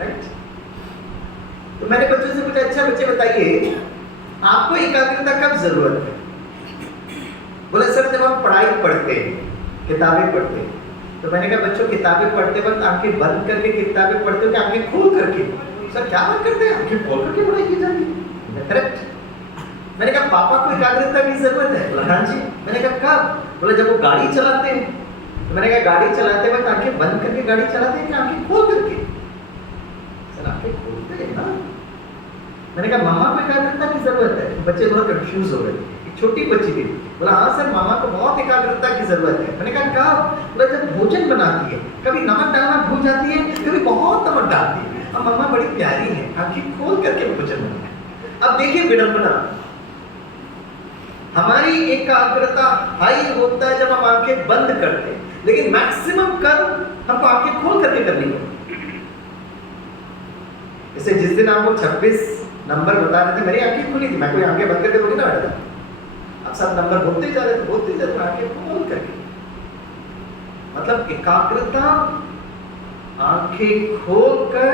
राइट? तो मैंने बच्चों से पूछा, अच्छा बच्चे बताइए आपको एकाग्रता कब जरूरत है? बोले सर जब हम पढ़ाई पढ़ते हैं, किताबें पढ़ते हैं, तो मैंने कहा बच्चों किताबें पढ़ते वक्त आंखें बंद करके किताबें पढ़ते हो कि आंखें खोल करके? सर क्या बात करते हैं, आंखें खोल करके पढ़ाई की जाती है। करेक्ट। मैंने कहा पापा को एकाग्रता की जरूरत है? बोला हाँ जी। मैंने कहा कब? बोला जब वो गाड़ी चलाते हैं। तो मैंने कहा गाड़ी चलाते वक्त आंखें बंद करके गाड़ी चलाते हैं कि आंखें खोल करके? सर आंखें खोलते हैं ना। मैंने कहा मामा को एकाग्रता की जरूरत है? बच्चे थोड़ा कंफ्यूज हो गए। एक छोटी बच्ची थी, बोला हाँ सर मामा को बहुत एकाग्रता की जरूरत है। मैंने कहा कब? बोला जब भोजन बनाती है, कभी नमक डालना भूल जाती है, कभी बहुत नमक डालती है, अब मम्मा बड़ी प्यारी है, आंखें खोल करके भोजन बनाती। अब देखिए विडंबना, हमारी एकाग्रता हाई होता है जब हम आंखें बंद करते हैं, लेकिन मैक्सिमम कर्म हमको आंखें खोल करके करनी होती। जैसे जिस दिन आपको 26 नंबर बता रहे थे, मेरी आंखें खुली थी, मैं कोई आंखें बंद करके थोड़ी ना बैठा था। अब सब नंबर बोलते जा रहे थे, बोलते जा रहे थे, आंखें खोल करके। मतलब एकाग्रता आंखें खोलकर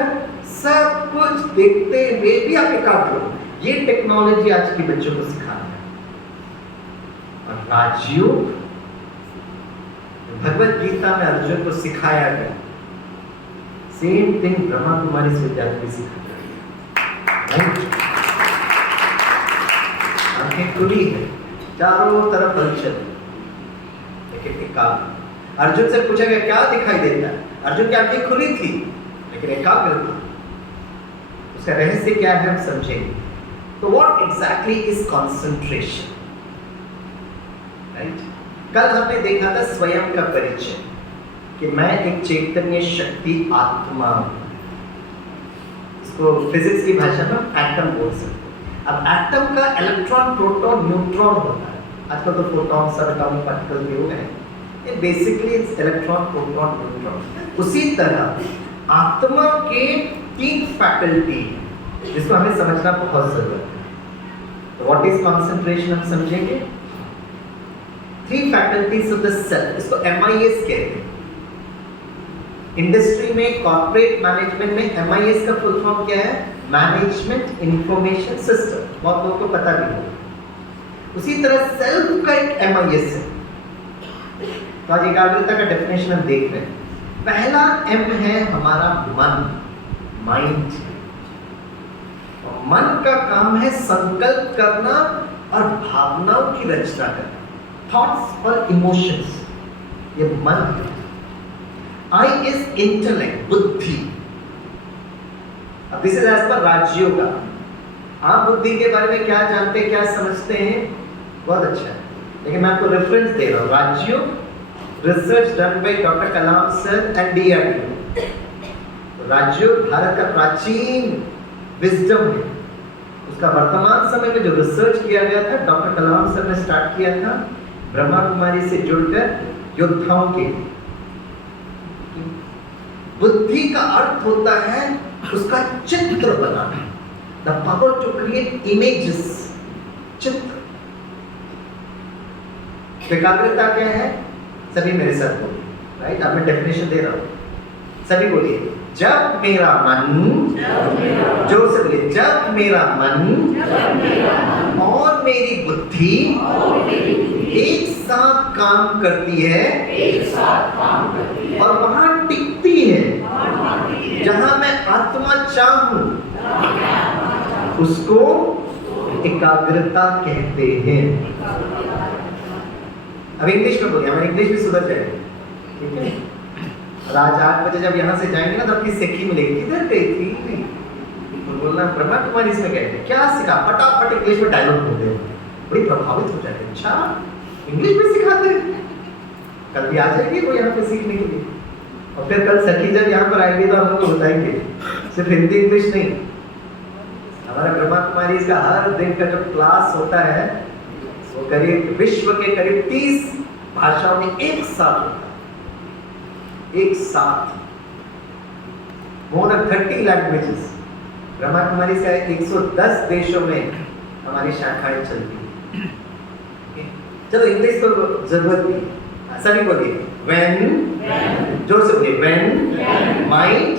सब कुछ देखते हुए भी आप एकाग्र हो। ये टेक्नोलॉजी आज के बच्चों को सिखाना है। और राजयोग भगवत गीता में अर्जुन को सिखाया गया, सेम थिंग ब्रह्मा कुमारी विद्यार्थी सिखाया। आंखें खुली है, चारों तरफ हलचल, लेकिन एकाग्र। अर्जुन से पूछा गया क्या दिखाई देता है? अर्जुन की आंखें खुली थी लेकिन एकाग्र था। उसका रहस्य क्या है हम समझेंगे। तो what exactly is concentration, right? कल हमने देखा था स्वयं का परिचय, कि मैं एक चैतन्य शक्ति आत्मा हूं। इसको फिजिक्स की भाषा में एटम बोल सकते हैं। अब एटम का इलेक्ट्रॉन, प्रोटॉन, न्यूट्रॉन होता है। आजकल तो फोटॉन, सबएटॉमिक पार्टिकल भी हो गए। ये बेसिकली इलेक्ट्रॉन, प्रोटॉन, न्यूट्रॉन। उसी तरह आत्मा के 3 फैकल्टी, जिसको हमें समझना बहुत जरूरत है। तो व्हाट इज कंसंट्रेशन हम समझेंगे। 3 फैकल्टीज ऑफ द सेल, इसको MIS कहते हैं। इंडस्ट्री में, कॉर्पोरेट मैनेजमेंट में MIS का फुल फॉर्म क्या है? Management information system. बहुत लोगों को पता भी होगा। उसी तरह सेल्फ का एक MIS है। तो आज एकाग्रता का डेफिनेशन हम देख रहे हैं। पहला M है हमारा मन, माइंड। और मन का काम है संकल्प करना और भावनाओं की रचना करना, थॉट्स और इमोशंस, ये मन है। I इज इंटेलेक्ट, बुद्धि। अब दिस इज एज पर राजयोग का। आप बुद्धि के बारे में क्या जानते हैं, क्या समझते हैं? बहुत अच्छा है, लेकिन मैं आपको रेफरेंस दे रहा हूँ। Rajyoga research done by doctor Kalam sir and DRDO। Rajyoga Bharat का प्राचीन विजडम है। उसका वर्तमान समय में जो रिसर्च किया गया था, डॉक्टर कलाम सर ने स्टार्ट किया था ब्रह्मा कुमारी से जुड़कर योद्धाओं के। बुद्धि का अर्थ होता है उसका चित्र बनाना, the power to create images, चित्र। एकाग्रता क्या है? सभी मेरे साथ बोलिए, राइट? अब मैं डेफिनेशन दे रहा हूं, सभी बोलिए। जब मेरा मन, जोर से बोलिए, जब मेरा मन और मेरी बुद्धि एक साथ काम करती है, और वहां टिकती है जहां मैं आत्मा चाहूं, उसको एकाग्रता कहते हैं। अब इंग्लिश में बोलिए, हमारी इंग्लिश भी सुधर जाएगी, ठीक है? और आज 8 बजे जब यहाँ से जाएंगे ना, तो आपकी सेखी मिलेगी, किधर गई थी? तो बोलना ब्रह्मा कुमारी इसमें कहते हैं, क्या सिखा? फटाफट इंग्लिश में डायलॉग बोलते हो, बड़ी प्रभावित हो जाते हैं। अच्छा, इंग्लिश में सिखाते हैं? कल भी आ जाएगी वो यहाँ पे सीखने के लिए। और फिर कल सखी जब यहाँ पर आएंगे तो हम लोग बताएंगे, सिर्फ हिंदी इंग्लिश नहीं। हमारा ब्रह्मा कुमारी का हर दिन का जो क्लास होता है, वो करीब विश्व के करीब 30 भाषाओं में एक साथ होता है, एक साथ। More than 30 languages. Brahma Kumari से 110 देशों में हमारी शाखाएं चलती हैं। चलो इंग्लिश तो जरूरत नहीं, सभी बोलिए। when, जोर से बोलिए, when mind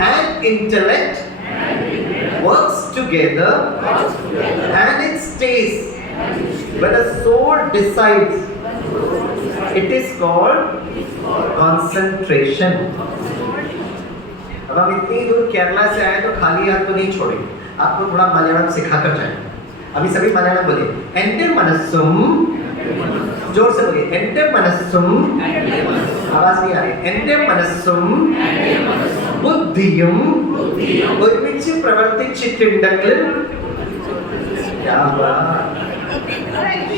and intellect works together and it stays. When a soul decides, it is called concentration. अब हम इतनी दूर केरला से आए तो खाली हाथ तो नहीं छोड़ेंगे, आपको थोड़ा मलयालम सिखाकर जाएंगे। अभी सभी मलयालम बोलिए, एंटे मनस्सुम, जोर से बोलिए, एंटे मनस्सुम, आवाज नहीं आ रही, एंटे मनस्सुम बुद्धियुम ഒരുമിച്ച് പ്രവർത്തിച്ചിട്ടുണ്ടെങ്കിൽ, क्या बात,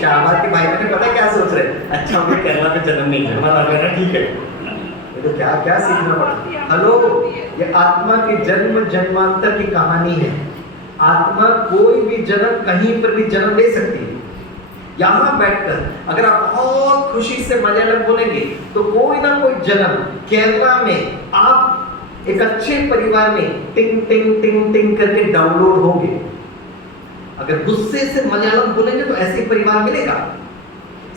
शाबाश के भाई बहन पता क्या सोच रहे हैं, अच्छा हमें केरला में जन्म नहीं है, हमारा मेरा ठीक है, ये तो क्या क्या सीखना पड़ा। हेलो, ये आत्मा की जन्म जन्मांतर की कहानी है। आत्मा कोई भी जन्म कहीं पर भी जन्म ले सकती है। यहाँ बैठकर अगर आप बहुत खुशी से मलयालम बोलेंगे तो कोई ना कोई जन्म केरला में आप एक अच्छे परिवार में टिंग टिंग टिंग टिंग करके डाउनलोड होंगे। अगर गुस्से से मलयालम बोलेंगे तो ऐसे परिवार मिलेगा।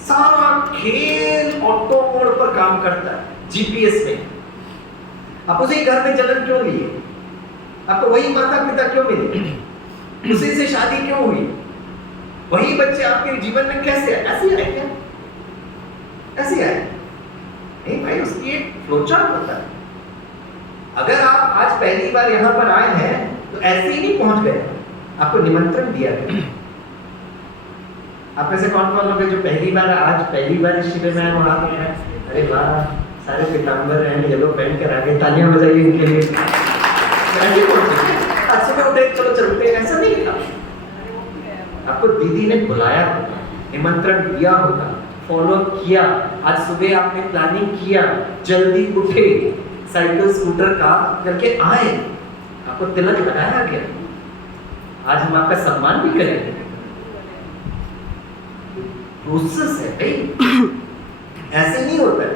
सारा खेल ऑटो मोड पर काम करता है, जीपीएस में। आप उसी घर में जन्म क्यों लिए? आपको वही माता पिता क्यों मिले? उसी से शादी क्यों हुई? वही बच्चे आपके जीवन में कैसे आए? ऐसे आए क्या? ऐसे आए नहीं भाई, उसकी एक फ्लोचार्ट होता है। अगर आप आज पहली बार यहाँ पर आए हैं तो ऐसे ही नहीं पहुंच गए, आपको निमंत्रण दिया गया। आप में से कौन कौन लोग हैं जो पहली बार आज पहली बार इस शिविर में आए? वहां पर हैं, अरे वाह, सारे पीताम्बर हैं, येलो पहन कर आगे, तालियां बजाइए इनके लिए। ऐसे पहुंचे, आज सुबह उठे चलो चलते हैं, ऐसा नहीं था। आपको दीदी ने बुलाया होगा, निमंत्रण दिया होगा, फॉलो किया। आज सुबह आपने प्लानिंग किया, जल्दी उठे, साइकिल स्कूटर का करके आए, आपको तिलक लगाया गया। आज हम आपका सम्मान भी करेंगे। प्रोसेस है भाई, ऐसे नहीं होता है।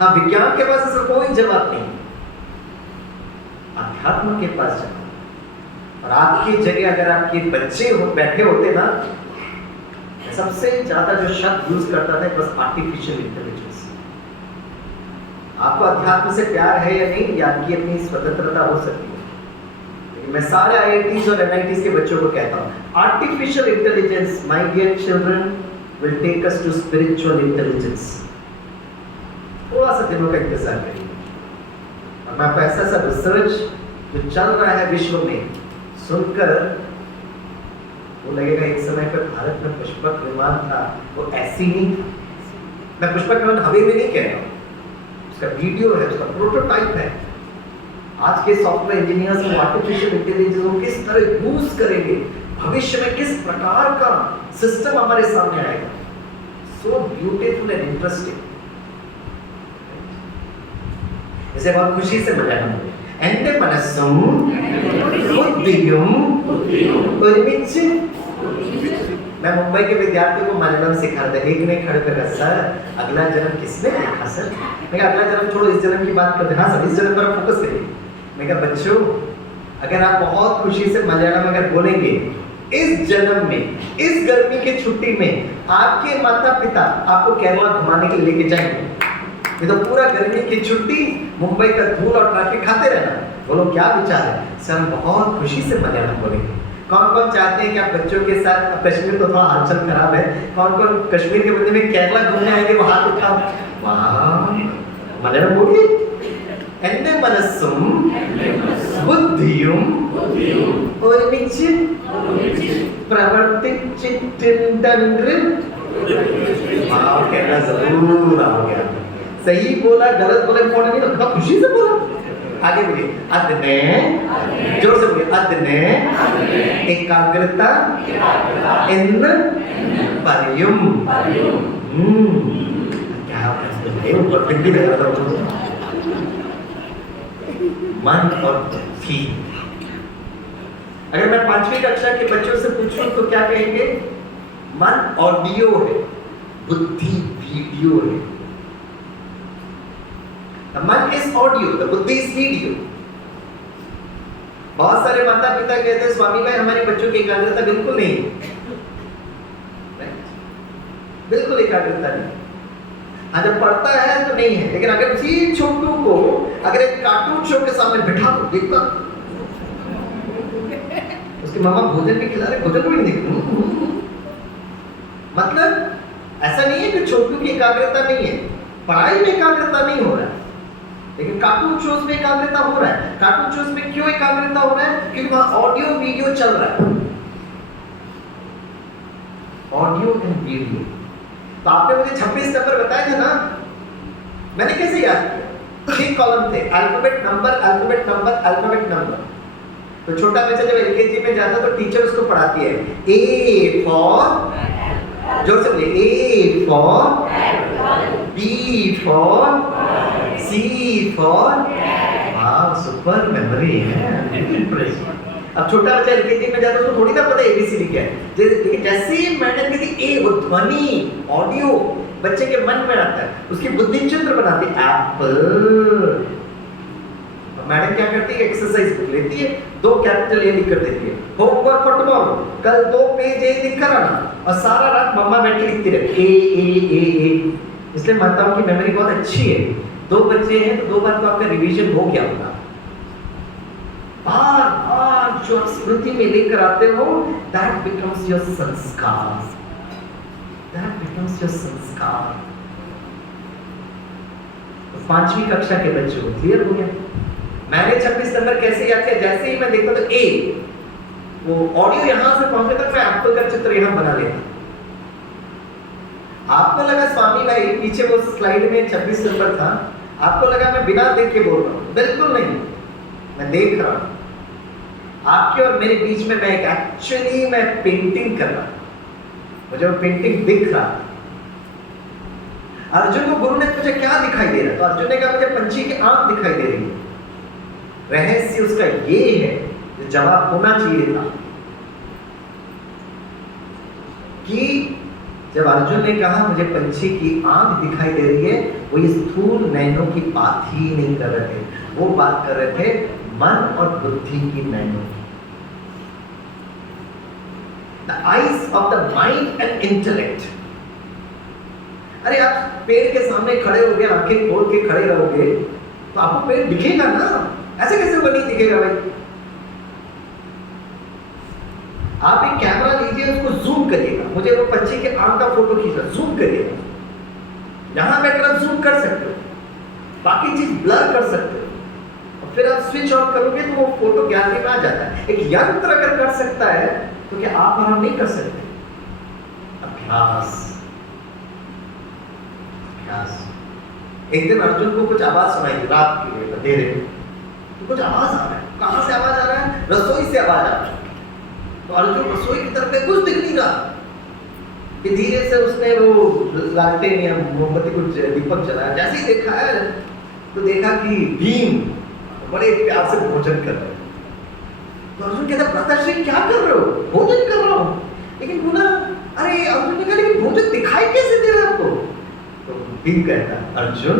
हाँ, विज्ञान के पास ऐसा कोई जवाब नहीं, अध्यात्म के पास जवाब। और आपकी जगह अगर आपके बच्चे बैठे होते ना, सबसे ज्यादा जो शब्द यूज करता था बस आर्टिफिशियल इंटेलिजेंस। आपको अध्यात्म से प्यार है या नहीं, या आपकी अपनी स्वतंत्रता हो सकती है। मैं सारे आईआईटीज और एनआईटीज के बच्चों को कहता हूँ, artificial intelligence my dear children will take us to spiritual intelligence. थोड़ा सा दिनों का इंतजार करिए। और मैं आपको ऐसा रिसर्च जो चल रहा है विश्व में सुनकर वो लगेगा एक समय पर भारत में पुष्पक विमान था, वो ऐसी नहीं था। मैं पुष्पक विमान हवा में नहीं कह रहा हूँ, उसका वीडियो है, उसका प्रोटोटाइप है। आज के सॉफ्टवेयर इंजीनियर्स को आर्टिफिशियल इंटेलिजेंस को किस तरह यूज करेंगे, भविष्य में किस प्रकार का सिस्टम हमारे सामने आएगा। So beautiful and interesting. इसे बहुत खुशी से मलयालम बोले, एंटे मनस्सुम बुद्धियुम ഒരുമിച്ച്। मैं मुंबई के विद्यार्थियों को मलयालम सिखा रहा था। एक ने खड़े कर रहा, सर अगला जन्म किसने देखा सर? मैं कहा अगला जन्म छोड़ो, इस जन्म की बात करते हैं। हाँ सर, इस जन्म पर फोकस करिए। मैं कहा बच्चों, अगर आप बहुत खुशी से मलयालम अगर बोलेंगे, इस जन्म में, इस गर्मी की छुट्टी में आपके माता पिता आपको केरला घुमाने के लिए लेके जाएंगे। ये तो पूरा गर्मी की छुट्टी मुंबई का धूल और ट्रैफिक खाते रहना। बोलो क्या विचार है? सर हम बहुत खुशी से मलयालम बोलेंगे। कौन कौन चाहते हैं कि आप बच्चों के साथ, कश्मीर तो थोड़ा हालचाल खराब है, कौन कौन कश्मीर के बदले में केरला घूमने आएंगे? वो हाथ उठाओ। वाह, मलयालम बोलिए, एंटे मनस्सुम बुद्धियुम ഒരുമിച്ച് प्रवर्तिचित्तिंदंग्र। वाह, केरला जरूर आओगे। सही बोला, गलत बोला, कौन नहीं लगता, खुशी से बोला। आगे बोलिए, अदने, जोर से बोलिए, अदने एकाग्रता इन परियुम। क्या ऊपर बिंदी लगा था मन और फील। अगर मैं 5वीं कक्षा के बच्चों से पूछूं तो क्या कहेंगे? मन ऑडियो है, बुद्धि वीडियो है। The मन is audio, the बुद्धि is video। बहुत सारे माता पिता कहते हैं स्वामी भाई हमारे बच्चों की एकाग्रता बिल्कुल नहीं है, बिल्कुल एकाग्रता नहीं। हाँ, जब पढ़ता है तो नहीं है, लेकिन अगर उसी छोटू को अगर एक कार्टून शो के सामने बिठा दो, देखता उसकी मम्मा भोजन भी खिला रहे, भोजन को भी नहीं देख रही। मतलब ऐसा नहीं है कि छोटू की एकाग्रता नहीं है, पढ़ाई में एकाग्रता नहीं हो रहा है, लेकिन कार्टून शोज में एकाग्रता हो रहा है। कार्टून शोज में क्यों एकाग्रता हो रहा है? क्योंकि वहां ऑडियो वीडियो चल रहा है, ऑडियो एंड वीडियो। तो आपने मुझे 26 नंबर बताए थे ना, मैंने कैसे याद किया? 3 कॉलम थे, alphabet number, alphabet number, alphabet number. तो छोटा बच्चा जब एलकेजी में जाता तो टीचर उसको पढ़ाती है, ए फॉर, जोर से बोलिए, A for, B for, C for. वाह, सुपर मेमोरी है, इंप्रेसिव। अब छोटा बच्चा एलकेजी में जाता है, उसको थोड़ी ना पता एबीसीडी क्या है, लेकिन जैसे ही मैडम कहती ए, वो ध्वनि, ऑडियो बच्चे के मन में आता है, उसकी बुद्धि चित्र बनाती है, एप्पल। मैडम क्या करती है? एक्सरसाइज बुक लेती है, 2 कैपिटल ए लिख कर देती है, होमवर्क फॉर टुमारो, कल 2 पेज ए लिख कर आना, और सारा रात मम्मा बैठ के लिखती रहती ए। इसलिए मानता हूं कि मेमोरी बहुत अच्छी है। 2 बच्चे हैं तो 2 बार तो आपका रिवीजन हो गया होगा। बार बार जो स्मृति में लेकर आते हो, दैट बिकम्स योर संस्कार, दैट बिकम्स योर संस्कार। 5वीं कक्षा के बच्चों को क्लियर हो गया। मैंने 26 नंबर कैसे याद किया? जैसे ही मैं देखता तो ए, वो ऑडियो यहां से पहुंचे तक मैं एप्पल का चित्र यहां बना लेता। आपको लगा स्वामी भाई पीछे वो स्लाइड में 26 नंबर था, आपको लगा मैं बिना देख के बोल रहा हूं, बिल्कुल नहीं, मैं देख रहा हूं। आपके और मेरे बीच में मैं एक्चुअली मैं पेंटिंग कर रहा हूं, मुझे वो पेंटिंग दिख रहा। अर्जुन को गुरु ने पूछा क्या दिखाई दे रहा है, तो अर्जुन ने कहा मुझे पंछी की आंख दिखाई दे रही है। रहस्य उसका ये है जो जवाब होना चाहिए था कि जब अर्जुन ने कहा मुझे पंछी की आंख दिखाई दे रही है, वो ये स्थूल नैनों की बात ही नहीं कर रहे थे, वो बात कर रहे थे मन और बुद्धि की नैनों की। The eyes of the mind and intellect। अरे आप पेड़ के सामने खड़े हो गए, आंखें खोल के खड़े रहोगे तो आपको पेड़ दिखेगा ना, ऐसे कैसे वो नहीं दिखेगा भाई? आप एक कैमरा लीजिए, उसको जूम करिएगा, मुझे वो पंछी के आंख का फोटो खींचना, जूम करिएगा, यहां बैठकर आप जूम कर सकते हो, बाकी चीज ब्लर कर सकते हो, और फिर आप स्विच ऑफ करोगे तो वो फोटो गैलरी में आ जाता है। एक यंत्र अगर कर सकता है तो क्या आप और हम नहीं कर सकते? अभ्यास, अभ्यास। एक दिन अर्जुन को कुछ आवाज सुनाई, रात की अंधेरे में, तो कुछ आवाज आ रहा है। कहां से आवाज आ रहा है? रसोई से आवाज आ रहा है। तो अर्जुन रसोई की तरफ में कुछ दिख नहीं रहा, कि धीरे से उसने वो लालटेन या मोमबत्ती कुछ दीपक जलाया। जैसे ही देखा है तो देखा कि भीम बड़े प्यार से भोजन कर रहे हैं। तो अर्जुन कहता भ्राताश्री क्या कर रहे हो? भोजन कर रहा हूं। लेकिन बोला, अरे अर्जुन ने कहा लेकिन भोजन दिखाई कैसे दे रहा है आपको? तो भीम कहता अर्जुन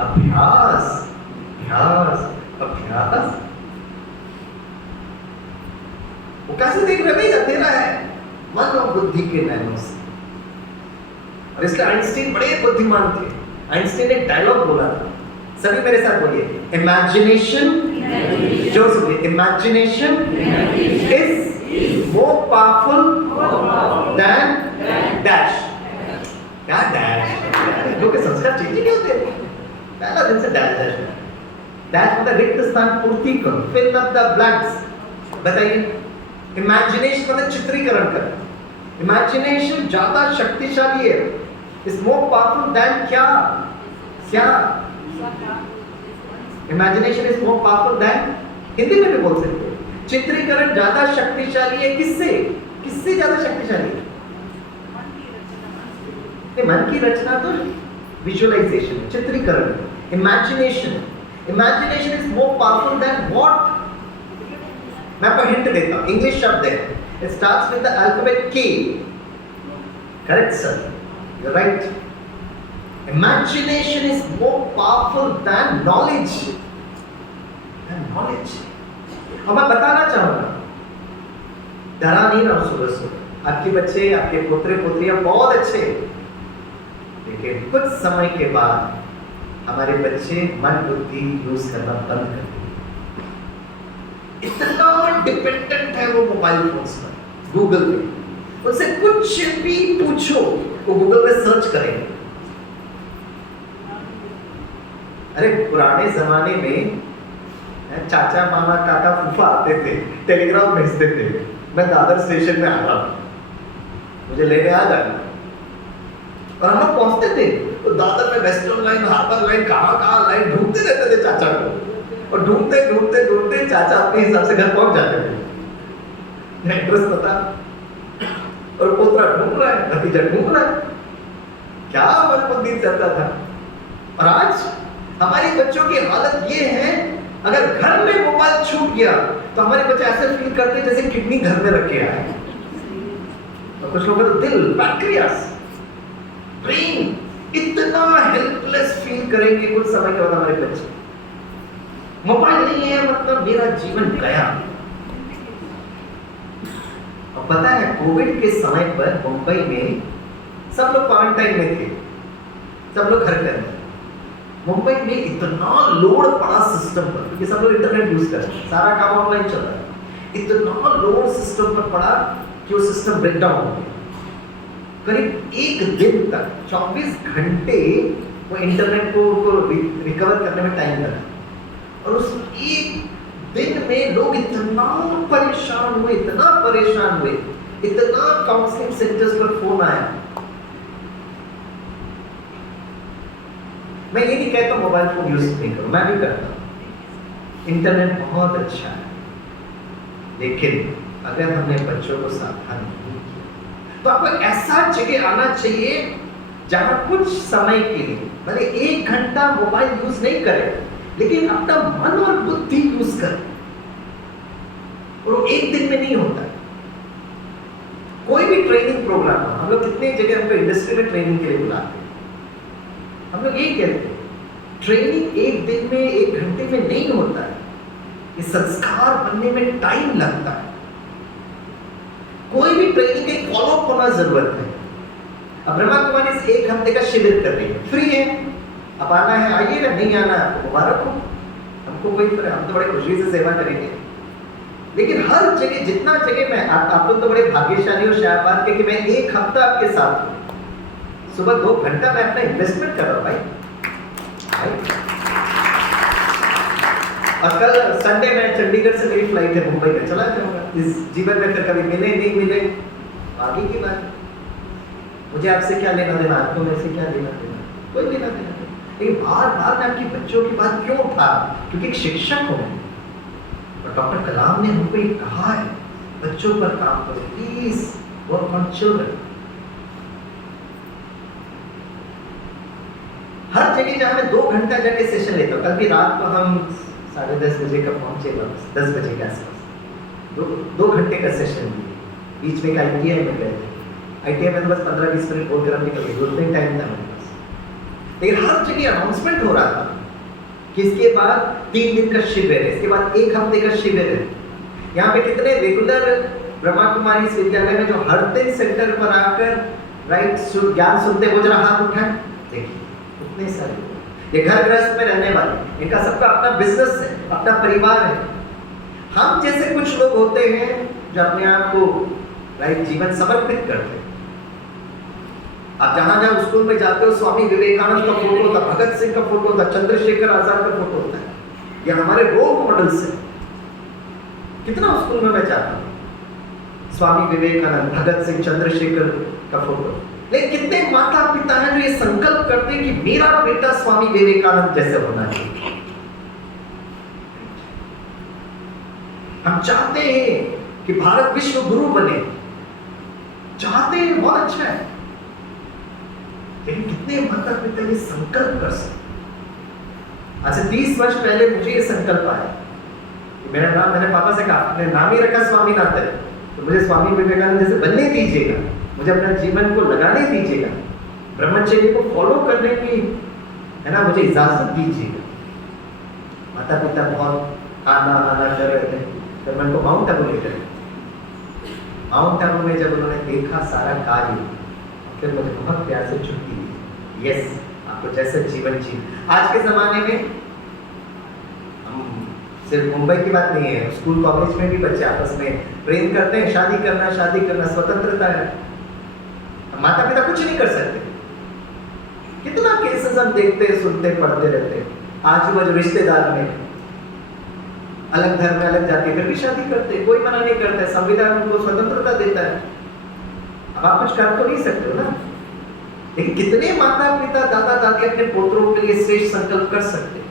अभ्यास, अभ्यास, अभ्यास। वो कैसे देख रहे भाई? अंधेरा है, मन और बुद्धि के नैनों से। और इसलिए आइंस्टीन बड़े बुद्धिमान थे। आइंस्टीन ने डायलॉग बोला था, सभी मेरे साथ बोलिए, इमेजिनेशन, जो सुनिए, imagination is more powerful then dash. क्या डैश? लोग के संस्कार चेंज नहीं होते, पहला दिन से डैश डैश डैश मतलब रिक्त स्थान पूर्ति करो, फिल अप द ब्लैंक्स। बताइए, इमेजिनेशन मतलब चित्रीकरण कर। इमेजिनेशन ज्यादा शक्तिशाली है, इज मोर पावरफुल देन क्या? क्या? Imagination is more powerful then, Hindi में भी बोल सकते हैं, चित्रीकरण ज्यादा शक्तिशाली है। किससे? किससे ज्यादा शक्तिशाली है? मन की रचना तो विजुअलाइजेशन, चित्रीकरण। Imagination, imagination is more powerful than what? मैं आपको हिंट देता हूं, इंग्लिश शब्द है, it starts with the alphabet K. Correct sir, you are right. Imagination is more powerful than knowledge. Than knowledge. और मैं बताना चाहूंगा, डरा नहीं रहा सुबह सुबह, आपके बच्चे, आपके पुत्र पुत्रियां बहुत अच्छे, लेकिन कुछ समय के बाद हमारे बच्चे मन बुद्धि यूज करना बंद कर देंगे। इतना डिपेंडेंट है वो मोबाइल फोन्स पर, गूगल पे। उनसे कुछ भी पूछो वो गूगल पे सर्च करेंगे। अरे पुराने जमाने में चाचा मामा काका फूफा आते थे, टेलीग्राम भेजते थे, मैं दादर स्टेशन में आ रहा हूँ, मुझे लेने आ जाना। और हम लोग पहुंचते थे तो दादर में वेस्टर्न लाइन, हार्बर लाइन, कहाँ लाइन ढूंढते रहते थे चाचा को, और ढूंढते ढूंढते ढूंढते चाचा अपने हिसाब से घर पहुंच जाते थे। एड्रेस पता, और पोतरा ढूंढ रहा है, भतीजा ढूंढ रहा है, क्या मन मंदिर चलता था। और आज हमारे बच्चों की हालत ये है, अगर घर में मोबाइल छूट गया तो हमारे बच्चे ऐसे फील करते हैं जैसे किडनी घर में रखे आए, और कुछ लोगों का दिल, पैंक्रियास, ब्रेन इतना हेल्पलेस फील करेंगे कुछ समय के बाद हमारे बच्चे। मोबाइल नहीं है मतलब मेरा जीवन गया। और पता है कोविड के समय पर मुंबई में सब लोग क्वारंटाइन में थे, सब लोग घर के अंदर। मुंबई में इतना लोड पड़ा सिस्टम पर, क्योंकि सब लोग इंटरनेट यूज कर रहे हैं, सारा काम ऑनलाइन चल रहा है। इतना लोड सिस्टम पर पड़ा कि वो सिस्टम ब्रेकडाउन हो गया। करीब एक दिन तक 24 घंटे वो इंटरनेट को रिकवर करने में टाइम लगा, और उस एक दिन में लोग इतना परेशान हुए, इतना परेशान हुए, इतना काउंसलिंग सेंटर्स पर फोन आया। मैं ये नहीं कहता मोबाइल फोन यूज नहीं करो, मैं भी करता हूँ, इंटरनेट बहुत अच्छा है, लेकिन अगर हमने बच्चों को सावधान नहीं किया तो आपको ऐसा जगह आना चाहिए जहां कुछ समय के लिए, भले 1 घंटा मोबाइल यूज नहीं करें, लेकिन अपना मन और बुद्धि यूज करें। और वो एक दिन में नहीं होता। कोई भी ट्रेनिंग प्रोग्राम, हम लोग कितने जगह हमको इंडस्ट्री में ट्रेनिंग के लिए बुलाते हैं, हम लोग यही कहते हैं ट्रेनिंग एक दिन में 1 घंटे में नहीं होता है, ये संस्कार बनने में टाइम लगता है। कोई भी ट्रेनिंग के फॉलो होना जरूरत है। अब ब्रह्मा कुमारी इस 1 हफ्ते का शिविर कर रही है, फ्री है, अब आना है आइएगा, नहीं आना है आपको मुबारक हो, हमको कोई फर्क, हम तो बड़े खुशी से सेवा करेंगे। लेकिन हर जगह, जितना जगह मैं, आप लोग तो बड़े भाग्यशाली हो शायद के कि मैं 1 हफ्ता आपके साथ हूँ, सुबह 2 घंटा मैं अपना इन्वेस्टमेंट कर रहा हूँ भाई। और कल संडे में चंडीगढ़ से मेरी फ्लाइट है, मुंबई में चला जाऊंगा। इस जीवन में फिर कभी मिले नहीं मिले आगे की बात। मुझे आपसे क्या लेना देना, आपको मेरे से क्या लेना देना, कोई लेना देना नहीं। लेकिन बार बार मैं आपकी बच्चों की बात क्यों उठा, क्योंकि एक शिक्षक हूँ और डॉक्टर कलाम ने हमको ये कहा है, बच्चों पर काम करो, प्लीज वर्क ऑन चिल्ड्रन। हर जगह जहाँ मैं 2 घंटा जाके सेशन लेता हूँ, कल भी रात को हम 10:30 बजे का पहुंचे, 10 बजे के आसपास 2 घंटे का सेशन दिए। बीच में एक ITI में गए थे, ITI में तो बस 15-20 मिनट बोल कर हम निकल गए, उतने टाइम था मेरे पास। लेकिन हर जगह अनाउंसमेंट हो रहा था कि इसके बाद 3 दिन का शिविर है, इसके बाद 1 हफ्ते का शिविर है। यहाँ पे कितने रेगुलर ब्रह्मा कुमारी इस विद्यालय में जो हर दिन सेंटर पर आकर ज्ञान सुनते, वो जरा हाथ उठाएं, देखिए कितने सारे लोग। ये घर गृहस्थ में रहने वाले, इनका सबका अपना बिजनेस है, अपना परिवार है। हम जैसे कुछ लोग होते हैं जो अपने आप को जीवन समर्पित करते हैं। आप जहां जहां स्कूल में जाते हो, स्वामी विवेकानंद का फोटो होता, भगत सिंह का फोटो होता, चंद्रशेखर आजाद का फोटो होता है। ये हमारे रोल मॉडल्स हैं। कितना स्कूल में मैं जाता हूँ, स्वामी विवेकानंद, भगत सिंह, चंद्रशेखर का फोटो। लेकिन कितने माता पिता हैं जो ये संकल्प करते हैं कि मेरा बेटा स्वामी विवेकानंद जैसे होना चाहिए। हम चाहते हैं कि भारत विश्व गुरु बने, चाहते हैं, बहुत अच्छा है, लेकिन कितने माता पिता ये संकल्प कर सकते। आज से 30 वर्ष पहले मुझे ये संकल्प आया कि मेरा नाम, मैंने पापा से कहा, अपने नाम ही रखा स्वामीनाथन, तो मुझे स्वामी विवेकानंद जैसे बनने दीजिएगा, मुझे अपना जीवन को लगाने दीजिएगा, ब्रह्मचर्य को फॉलो करने की, है ना, मुझे इजाजत दीजिएगा। माता पिता बहुत आना कर रहे थे, फिर मैं उनको माउंट आबू लेकर, माउंट आबू में जब उन्होंने देखा सारा कार्य, फिर मुझे बहुत प्यार से छुट्टी दी। यस, आपको जैसे जीवन जी। आज के ज़माने में हम सिर्फ मुंबई की बात नहीं है, स्कूल कॉलेज में भी बच्चे आपस में प्रेम करते हैं, शादी करना स्वतंत्रता है, माता पिता कुछ नहीं कर सकते। कितना केसेस हम देखते सुनते पढ़ते रहते हैं, आजू बाजू रिश्तेदार में अलग धर्म में अलग जाति फिर भी शादी करते, कोई मना नहीं करता है, संविधान उनको स्वतंत्रता देता है। अब आप कुछ कर तो नहीं सकते हो ना, लेकिन कितने माता पिता दादा दादी अपने पोतरों के लिए श्रेष्ठ संकल्प कर सकते हैं।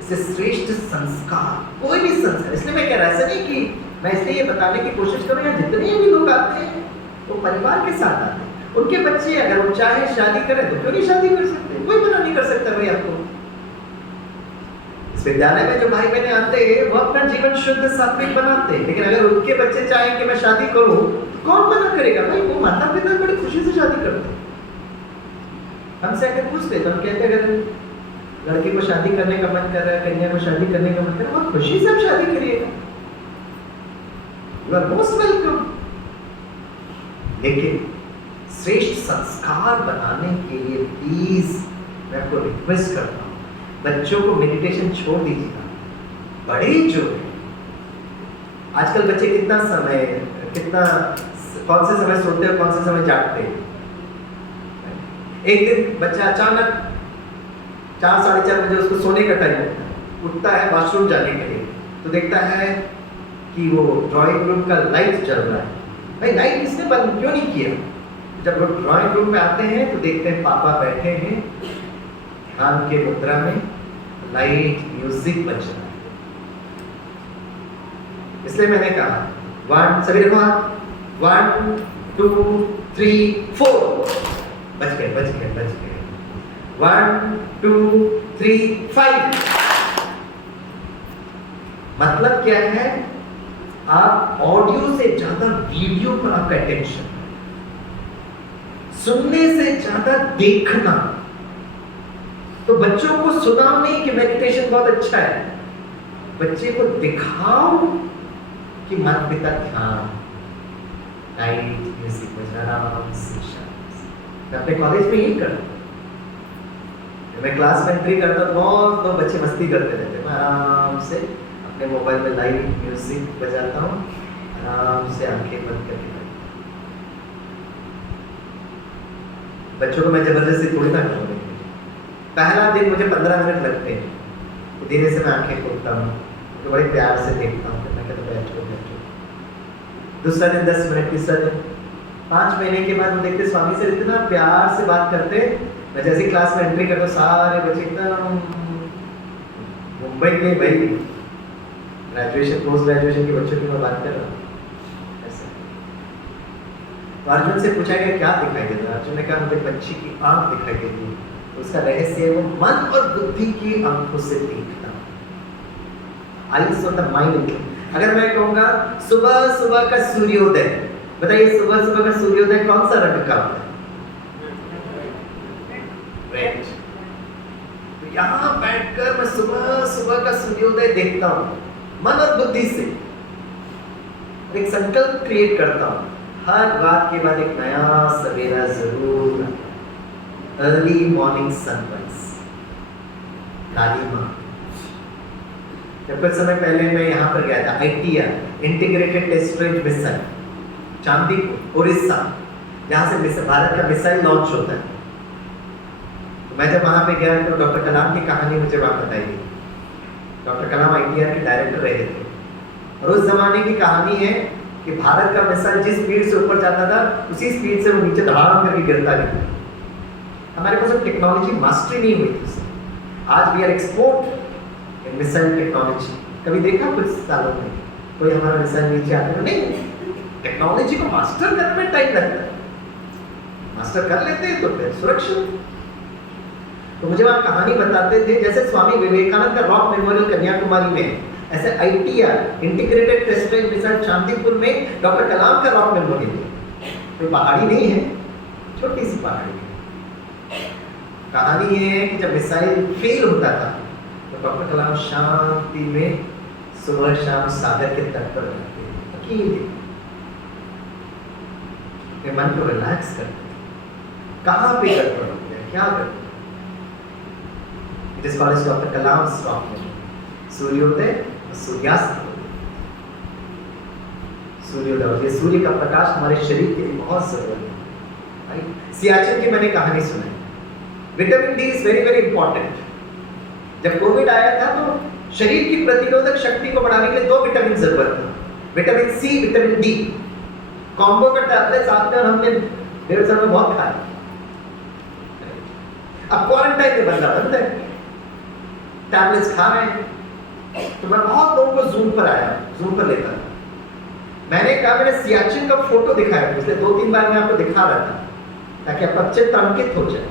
इसे श्रेष्ठ संस्कार, कोई भी संस्कार, इसलिए मैं कह रहा ऐसा नहीं कि मैं इसलिए ये बताने की कोशिश करूं यहाँ जितने भी लोग आते हैं वो परिवार के साथ आते हैं, उनके बच्चे अगर वो चाहे शादी करें तो क्यों नहीं शादी कर सकते, कोई मना नहीं कर सकता भाई आपको। इस विद्यालय में जो भाई बहने आते हैं वो अपना जीवन शुद्ध सात्विक बनाते हैं, लेकिन अगर उनके बच्चे चाहें कि मैं शादी करूं तो कौन मना करेगा भाई, वो माता पिता बड़ी खुशी से शादी करते हैं। हमसे आकर पूछते तो हम कहते अगर लड़की को शादी करने का मन कर रहा है, कन्या को शादी करने का मन कर रहा है, बहुत खुशी से आप शादी करिएगा, यू आर मोस्ट वेलकम। लेकिन श्रेष्ठ संस्कार बनाने के लिए प्लीज मैं आपको रिक्वेस्ट करता हूं, बच्चों को मेडिटेशन छोड़ दीजिएगा। बड़े जो है आजकल बच्चे कितना कौन से समय सोते हैं, कौन से समय जागते हैं। एक दिन बच्चा अचानक 4 साढ़े 4 बजे उसको सोने का टाइम होता है, उठता है वॉशरूम जाने के लिए, तो देखता है कि वो ड्राइंग रूम का लाइट जल रहा है। भाई लाइट किसने बंद क्यों नहीं किया? जब वो ड्राइंग रूम में आते हैं तो देखते हैं पापा बैठे हैं ध्यान के मुद्रा में, लाइट म्यूजिक बज रहा है। इसलिए मैंने कहा सभी देखो 1 2 3 4 बज गए 1 2 3 5। मतलब क्या है, आप ऑडियो से ज्यादा वीडियो पर आपका अटेंशन, सुनने से ज्यादा देखना। तो बच्चों को सुनाओ नहीं कि मेडिटेशन बहुत अच्छा है, बच्चे को दिखाओ कि माता पिता ध्यान, लाइट म्यूजिक बजा आराम से। मैं अपने कॉलेज में यही करता हूँ, मैं क्लास में एंट्री करता हूँ, बहुत लोग बच्चे मस्ती करते रहते हैं, मैं आराम से अपने मोबाइल में लाइट म्यूजिक बजाता हूँ, आराम से आंखें बंद करके बच्चों को मैं जबरदस्ती थोड़ी ना करूँगा। पहला दिन मुझे 15 मिनट लगते हैं, तो धीरे से मैं आंखें खोलता हूँ, तो बड़े प्यार से देखता हूँ, मैं कहता बैठो। दूसरा दिन 10 मिनट, तीसरा दिन 5 महीने के बाद वो देखते स्वामी से इतना प्यार से बात करते। मैं जैसे क्लास में एंट्री करता हूँ सारे बच्चे एकदम मुंबई के भाई ग्रेजुएशन पोस्ट ग्रेजुएशन के बच्चों की मैं बात कर रहा हूँ ऐसे। तो अर्जुन से पूछा गया क्या दिखाई देता है, अर्जुन ने कहा मुझे पक्षी की आंख दिखाई देती है। तो उसका रहस्य है वो मन और बुद्धि की आंखों से देखना, आईज ऑफ द माइंड। अगर मैं कहूँगा सुबह सुबह का सूर्योदय, बताइए सुबह सुबह का सूर्योदय कौन सा रंग का होता है? रेड। तो यहाँ बैठकर मैं सुबह सुबह का सूर्योदय देखता हूँ मन और बुद्धि से, एक संकल्प क्रिएट करता हूँ, हर रात के बाद एक नया सवेरा जरूर, अर्ली मॉर्निंग सनराइज। काली माँ, जब कुछ समय पहले मैं यहाँ पर गया था, ITR integrated test range missile Chandipur Orissa, जहाँ से भारत का मिसाइल लॉन्च होता है। तो मैं जब वहाँ पे गया तो डॉक्टर कलाम की कहानी मुझे वहाँ बताई गई। डॉक्टर कलाम ITR के डायरेक्टर रहे थे, और उस जमाने की कहानी है कि भारत का मिसाइल जिस स्पीड से ऊपर जाता था उसी स्पीड से वो नीचे धड़ाम करके गिरता गया। हमारे पास टेक्नोलॉजी मास्टरी नहीं हुई थी। आज we are export in missile technology. कभी देखा कुछ सालों में कोई हमारा मिसाइल नीचे आते नहीं? टेक्नोलॉजी को मास्टर करने में टाइम लगता है, मास्टर कर लेते हैं तो फिर सुरक्षित। तो मुझे वहाँ कहानी बताते थे जैसे स्वामी विवेकानंद का रॉक मेमोरियल कन्याकुमारी में, ऐसे ITR integrated test range missile Chandipur में डॉक्टर कलाम का रॉक मेमोरियल है। कोई पहाड़ी नहीं है, छोटी सी पहाड़ी है। कहानी ये है कि जब मिसाइल फेल होता था तो डॉक्टर कलाम शांति में सुबह शाम सागर के तट पर रहते थे, अकेले अपने मन को रिलैक्स करते थे। कहाँ पे गड़बड़ हो गया, क्या करते, it is called as doctor Kalam stock में सूर्योदय और सूर्यास्त। सूर्योदय और ये सूर्य का प्रकाश हमारे शरीर के लिए बहुत जरूरी है, राइट। सियाचिन की मैंने कहानी सुनाई। Vitamin D is very very important. जब कोविड आया था तो शरीर की प्रतिरोधक शक्ति को बढ़ाने के लिए 2 विटामिन जरूरत था, vitamin C, vitamin D. Combo का टैबलेट साथ में हमने 1.5 साल में बहुत खाया। अब क्वारंटाइन में बंदा बंद है, टैबलेट्स खा रहे हैं, तो मैं बहुत लोगों को जूम पर आया, जूम पर लेता था। मैंने कहा मैंने सियाचिन का फोटो दिखाया, पिछले 2-3 बार मैं आपको दिखा रहा था ताकि आप चित्त अंकित हो जाए।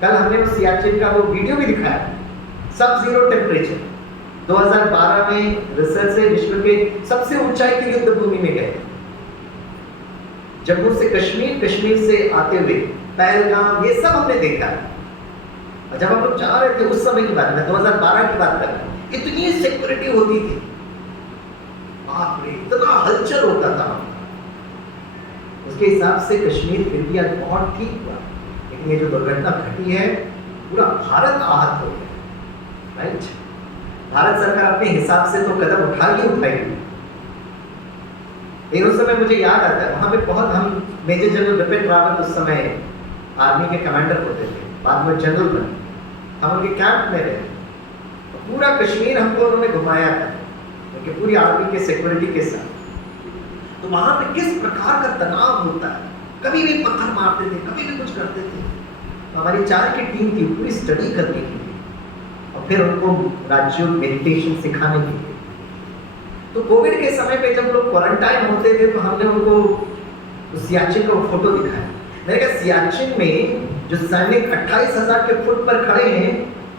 कल हमने वो सियाचिन का वो वीडियो भी दिखाया, सब जीरो टेम्परेचर। 2012 में रिसर्च से विश्व के सबसे ऊंचाई की युद्ध भूमि में गए, जम्मू से कश्मीर, कश्मीर से आते हुए पहलगाम, ये सब हमने देखा। और जब हम लोग जा रहे थे उस समय की बात, मैं 2012 की बात कर रहा हूँ, इतनी सिक्योरिटी होती थी, बाप रे, इतना हलचल होता था। उसके हिसाब से कश्मीर फिर भी आज बहुत ठीक हुआ, लेकिन ये जो दुर्घटना घटी है पूरा भारत आहत हो गया, राइट। भारत सरकार अपने हिसाब से तो कदम उठाएगी। लेकिन उस समय मुझे याद आता है वहाँ पे बहुत, हम मेजर जनरल विपिन रावत उस समय आर्मी के कमांडर होते थे, बाद में जनरल बने, हम उनके कैंप में रहे, तो पूरा कश्मीर हमको उन्होंने घुमाया था उनके पूरी आर्मी के सिक्योरिटी के साथ। तो वहाँ पे किस प्रकार का तनाव होता है, कभी भी पत्थर मारते थे, कभी भी कुछ करते थे। तो हमारी 4 की टीम थी पूरी स्टडी करने के लिए और फिर उनको राज्यों मेडिटेशन सिखाने के लिए। तो कोविड के समय पे जब लोग क्वारंटाइन होते थे तो हमने उनको सियाचिन का फोटो दिखाया। मैंने कहा सियाचिन में जो सैनिक 28,000 के फुट पर खड़े हैं,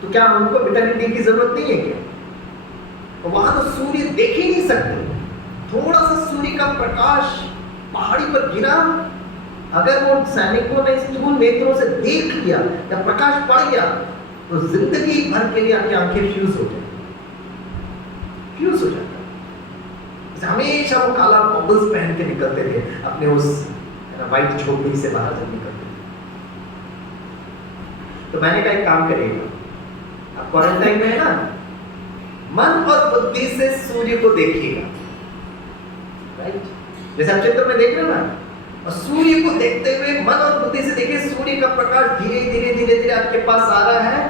तो क्या उनको विटामिन डी की जरूरत नहीं है क्या? तो वहां तो सूर्य देख ही नहीं सकते, थोड़ा सा सूर्य का प्रकाश पहाड़ी पर गिरा, अगर वो सैनिकों ने स्थूल नेत्रों से देख लिया या प्रकाश पड़ गया तो जिंदगी भर के लिए आपकी आंखें फ्यूज हो जाए, फ्यूज हो जाता। हमेशा वो काला गॉगल्स पहन के निकलते थे अपने उस व्हाइट झोपड़ी से बाहर जब निकलते थे। तो मैंने कहा एक काम करिएगा, आप क्वारंटाइन में है ना, मन और बुद्धि से सूर्य को देखिएगा, राइट। जैसे आप चित्र में देख रहे हो ना, और सूर्य को देखते हुए मन और बुद्धि से देखिए सूर्य का प्रकाश धीरे धीरे धीरे धीरे आपके पास आ रहा है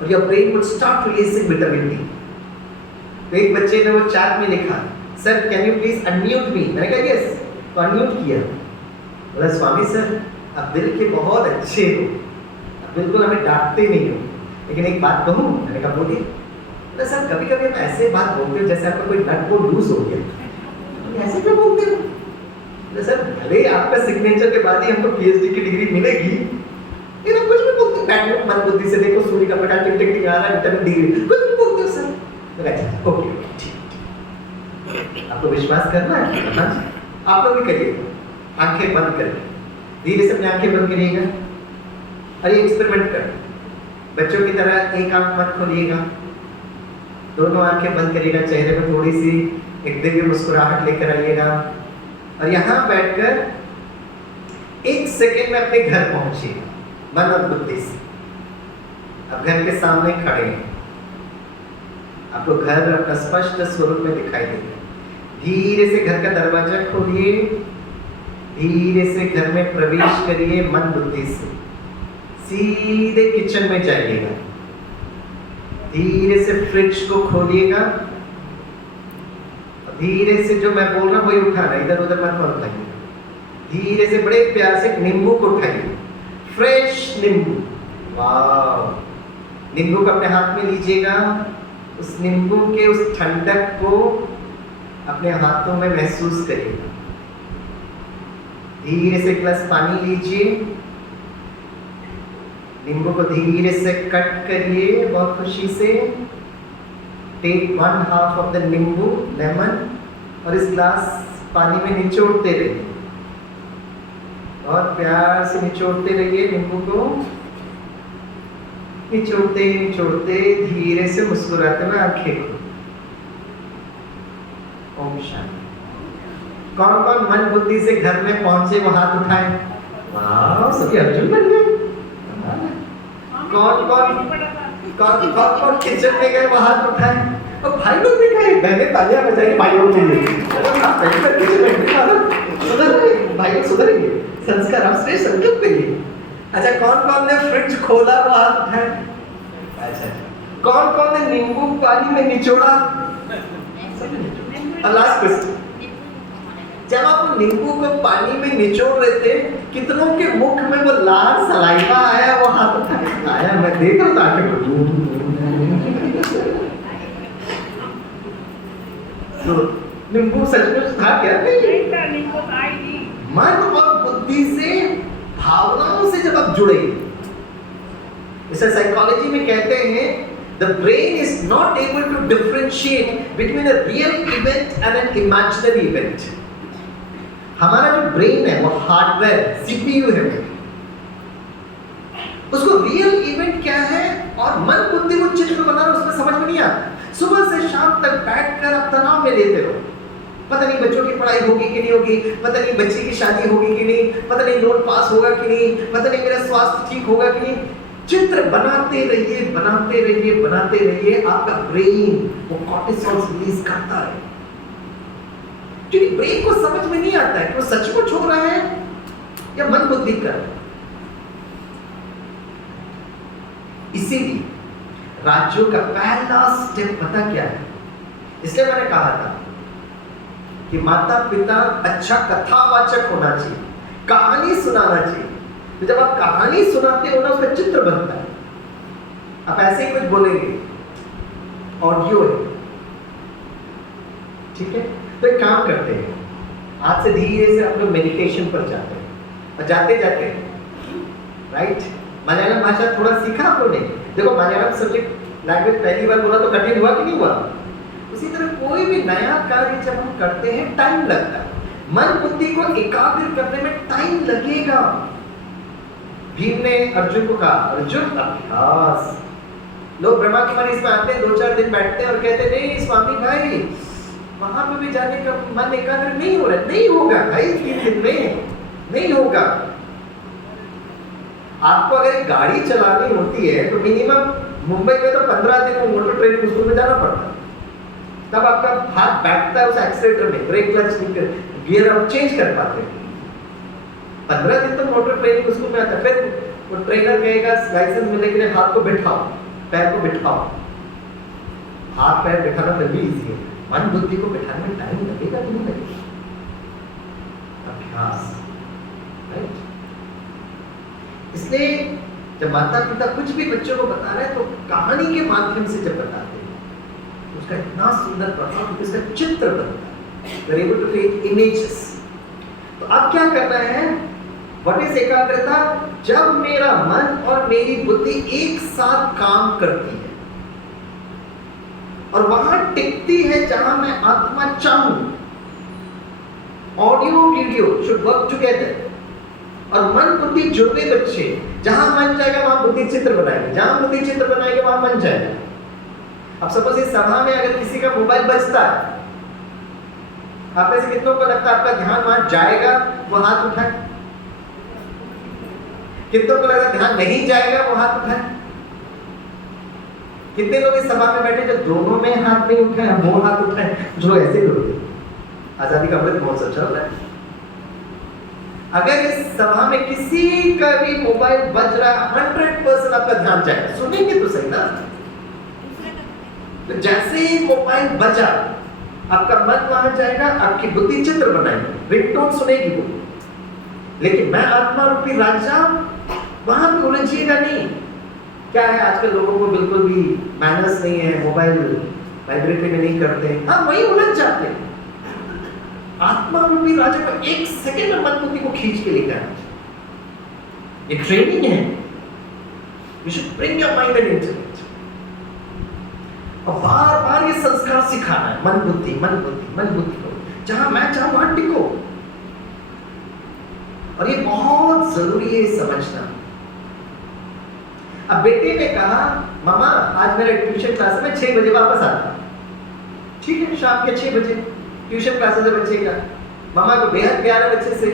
और your brain would start releasing vitamin D. तो एक बच्चे ने वो चैट में लिखा, sir can you please unmute me. मैंने कहा यस, तो अनम्यूट किया। बोला स्वामी सर आप दिल के बहुत अच्छे हो, आप बिल्कुल हमें डांटते नहीं हो, लेकिन एक बात कहूँ। मैंने कहा बोलिए। बोला सर कभी कभी आप ऐसे बात बोलते हो जैसे आपका कोई नट बोल्ट लूज हो गया, ऐसे क्यों बोलते हो? सर भले आपका सिग्नेचर के बाद ही हमको पीएचडी की डिग्री मिलेगी, लेकिन कुछ भी बोलते बैठो मन बुद्धि से देखो सूर्य का प्रकाश टिक टिक आ रहा है, विटामिन डी, कुछ भी बोलते हो सर। अच्छा ओके ठीक, आपको विश्वास करना है, हाँ आप लोग भी करिए, आंखें बंद करके धीरे से अपनी आंखें बंद करिएगा और ये एक्सपेरिमेंट कर, बच्चों की तरह एक आंख मत खोलिएगा, दोनों आंखें बंद करिएगा, चेहरे पर थोड़ी सी एक दिव्य मुस्कुराहट लेकर आइएगा और यहाँ बैठकर 1 सेकेंड में अपने घर पहुंचिए मन और बुद्धि से। अब घर के सामने खड़े हैं, आपको घर अपना स्पष्ट स्वरूप में दिखाई देगा। धीरे से घर का दरवाजा खोलिए, धीरे से घर में प्रवेश करिए मन बुद्धि से, सीधे किचन में जाइएगा, धीरे से फ्रिज को खोलिएगा, धीरे से जो मैं बोल रहा हूँ वही उठाना, इधर उधर मत उठाइए। धीरे से बड़े प्यार से नींबू को उठाइए, फ्रेश नींबू, वाह। नींबू को अपने हाथ में लीजिएगा, उस नींबू के उस ठंडक को अपने हाथों में महसूस करिएगा। धीरे से एक गिलास पानी लीजिए, नींबू को धीरे से कट करिए बहुत खुशी से। टेक 1/2 ऑफ द नींबू लेमन और इस ग्लास पानी में निचोड़ते रहिए, और प्यार से निचोड़ते रहिए नींबू को, निचोड़ते निचोड़ते धीरे से मुस्कुराते हुए आंखें खोलो। ओम शांति। कौन कौन मन बुद्धि से घर में पहुंचे वो हाथ उठाए। वाह सभी अर्जुन बन गए। कौन कौन कौन कौन कौन किचन में गए वो हाथ उठाए, और भाई लोग भी गए, मैंने तालियां बजाई भाइयों के लिए। भाई लोग सुधरेंगे, संस्कार हम श्रेष्ठ संकल्प करिए। अच्छा, कौन कौन ने फ्रिज खोला वो हाथ उठाए। अच्छा, कौन कौन ने नींबू पानी में निचोड़ा। लास्ट क्वेश्चन, जब आप नींबू को पानी में निचोड़ रहे थे, कितनों के मुख में वो लाल सलाइवा आया, वो हाथ उठाए। आया, मैं देख रहा था तो नींबू सचमुच था क्या? नहीं, मन और बुद्धि से, भावनाओं से जब आप जुड़े, इसे साइकोलॉजी में कहते हैं the brain is not able to differentiate between a real event and an imaginary event. हमारा जो ब्रेन है वो हार्डवेयर सीपीयू है, उसको रियल इवेंट क्या है और मन बुद्धि वो चित्र बना रहा है उसमें समझ में नहीं आता। सुबह से शाम तक बैठकर आप तनाव में लेते रहो, पता नहीं बच्चों की पढ़ाई होगी कि नहीं होगी, पता नहीं बच्ची की शादी होगी कि नहीं, पता नहीं नोट पास होगा कि नहीं, पता नहीं मेरा स्वास्थ्य ठीक होगा कि नहीं। चित्र बनाते रहिए, बनाते रहिए, बनाते रहिए, आपका ब्रेन वो कॉर्टिसोल रिलीज करता है, क्योंकि ब्रेन को समझ में नहीं आता है कि वो सचमुच हो रहा है या मन बुद्धि कर रहा है। इसीलिए राज्यों का पहला स्टेप पता क्या है? इसलिए मैंने कहा था कि माता पिता अच्छा कथावाचक होना चाहिए, कहानी सुनाना चाहिए। तो जब आप कहानी सुनाते हो ना, उसका चित्र बनता है। आप ऐसे ही कुछ बोलेंगे, ऑडियो है, ठीक है? तो एक काम करते हैं, आज से धीरे से हम लोग मेडिटेशन पर जाते हैं, और जाते जाते राइट मलयालम भाषा थोड़ा सीखा आप लोगों ने। देखो, मलयालम सब्जेक्ट लैंग्वेज पहली बार बोला तो कठिन हुआ कि नहीं हुआ? उसी तरह कोई भी नया कार्य जब हम करते हैं टाइम लगता है, मन बुद्धि को एकाग्र करने में टाइम लगेगा। भीम ने अर्जुन को कहा, अर्जुन अभ्यास। लोग ब्रह्मा कुमारी इसमें आते हैं, 2-4 दिन बैठते हैं और कहते हैं नहीं स्वामी भाई वहां पे भी जाने का मन एकाग्र नहीं हो रहा है। नहीं होगा भाई, 3 दिन में नहीं होगा। आपको अगर गाड़ी चलानी होती है तो मिनिमम मुंबई में तो 15 दिन में मोटर ट्रेनिंग स्कूल में जाना पड़ता है, तब आपका हाथ बैठता है उस एक्सीलेटर में, ब्रेक क्लच गियर आप चेंज कर पाते हैं। 15 दिन तो मोटर ट्रेनिंग स्कूल में आता है, फिर वो ट्रेनर कहेगा लाइसेंस मिलने के लिए हाथ को बिठाओ, पैर को बिठाओ। हाथ पैर बिठाना फिर भी इजी है, मन बुद्धि को बिठाने में टाइम लगेगा कि नहीं लगेगा? अभ्यास, राइट? इसलिए जब माता पिता कुछ भी बच्चों को बता रहे हैं तो कहानी के माध्यम से जब बताते हैं तो उसका इतना सुंदर प्रभाव, उसका चित्र बनता है। We're able to create images. तो अब क्या करना है? What is एकाग्रता? जब मेरा मन और मेरी बुद्धि एक साथ काम करती है और वहां टिकती है जहां मैं आत्मा चाहूं। Audio video should work together. और मन बुद्धि जुड़े बच्चे, जहां मन जाएगा वहां बुद्धि चित्र बनाएगा, जहां बुद्धि चित्र बनाएगा वहां मन जाएगा। अब सपोज इस सभा में अगर किसी का मोबाइल बजता है, आप में से कितनों को लगता है आपका ध्यान वहां जाएगा? वो हाथ उठाए। कितनों को लगता है ध्यान नहीं जाएगा? वो हाथ उठाए। कितने लोग इस सभा में बैठे जो दोनों में हाथ नहीं उठाए, वो हाथ उठाए? जो ऐसे लोग आजादी का अमृत महोत्सव चल रहा है, अगर इस सभा में किसी का भी मोबाइल बज रहा है 100% आपका ध्यान जाएगा। सुनेंगे तो सही ना? तो जैसे ही मोबाइल बजा आपका मन वहां जाएगा, आपकी बुद्धि चित्र बनाएगी, रिंगटोन सुनेगी वो। लेकिन मैं आत्मा रूपी राजा वहां पे उलझिएगा नहीं। क्या है, आजकल लोगों को बिल्कुल भी मैनर्स नहीं है, मोबाइल वाइब्रेट में नहीं करते, हाँ वही उलझ जाते हैं। आत्मा रूपी राजा को 1 सेकंड में मन बुद्धि को खींच के लेकर आना। ये ट्रेनिंग है। You should bring your mind and intellect. और बार बार ये संस्कार सिखाना है, मन बुद्धि मन बुद्धि मन बुद्धि को, जहां मैं चाहूं वहां टिको। और ये बहुत जरूरी है समझना। अब बेटे ने कहा मामा आज मेरा ट्यूशन क्लास में 6 बजे वापस आता। ठीक है, शाम के 6 बजे ट्यूशन क्लासेस है बच्चे का। मामा को बेहद प्यार है बच्चे से।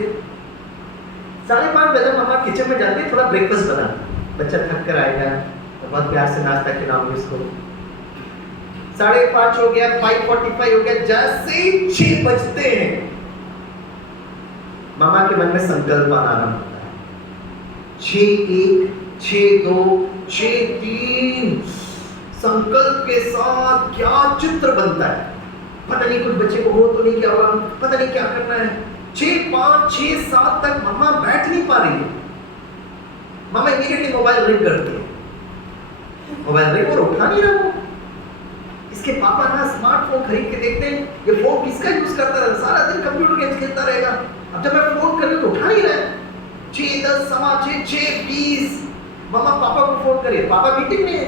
5:30 बजे मामा किचन में जाते हैं, थोड़ा ब्रेकफास्ट बनाना। बच्चा थक कर आएगा, तो बहुत प्यार से नाश्ता खिलाऊंगी उसको। 5:30 हो गया, 5:45 हो गया, जैसे 6 बजते हैं मामा के मन में संकल्प आना होता है। 6:01, 6:02, 6:03 संकल्प के साथ क्या चित्र बनता है, पता नहीं कुछ बच्चे को हो तो नहीं क्या होगा, पता नहीं क्या करना है। 6:05, 6:07 तक मामा बैठ नहीं पा रही है। मामा इमीडिएटली मोबाइल रिंग करती है, मोबाइल रिंग और उठा नहीं रहा वो। इसके पापा ना स्मार्टफोन खरीद के देखते हैं, ये फोन किसका यूज करता है, सारा दिन कंप्यूटर गेम्स खेलता रहेगा। अब जब मैं फोन कर रही तो उठा नहीं रहा है। 6:10, 6:15, 6:20 मामा पापा को फोन करिए, पापा मीटिंग में है,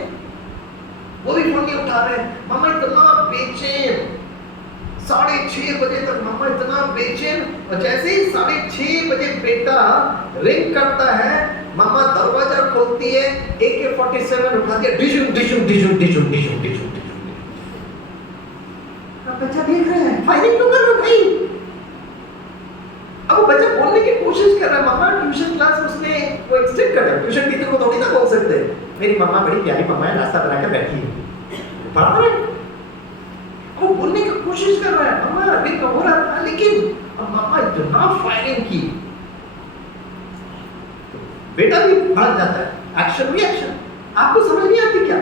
वो भी फोन नहीं उठा रहे। मामा इतना बेचैन, 6:30 बजे तक मामा इतना बेचैन। और जैसे ही 6:30 बजे बेटा रिंग करता है, मामा दरवाजा खोलती है, AK-47 उठा के डिशुम डिशुम डिशुम डिशुम डिशुम डिशुम। बच्चा देख रहा है, फायरिंग क्यों कर रहे हो भाई? अब वो बच्चा बोलने की कोशिश कर रहा है। मामा ट्यूशन क्लास उसने वो एक्सटेंड कर रहा है, ट्यूशन टीचर को थोड़ी ना बोल सकते मेरी मम्मा बड़ी प्यारी मम्मा है, नाश्ता बना के बैठी है, पढ़ा रहे हैं। वो बोलने की कोशिश कर रहा है, मम्मा अभी तो हो रहा था, लेकिन अब मामा इतना फायरिंग की, बेटा भी भाग जाता है। एक्शन रिएक्शन आपको समझ नहीं आती क्या?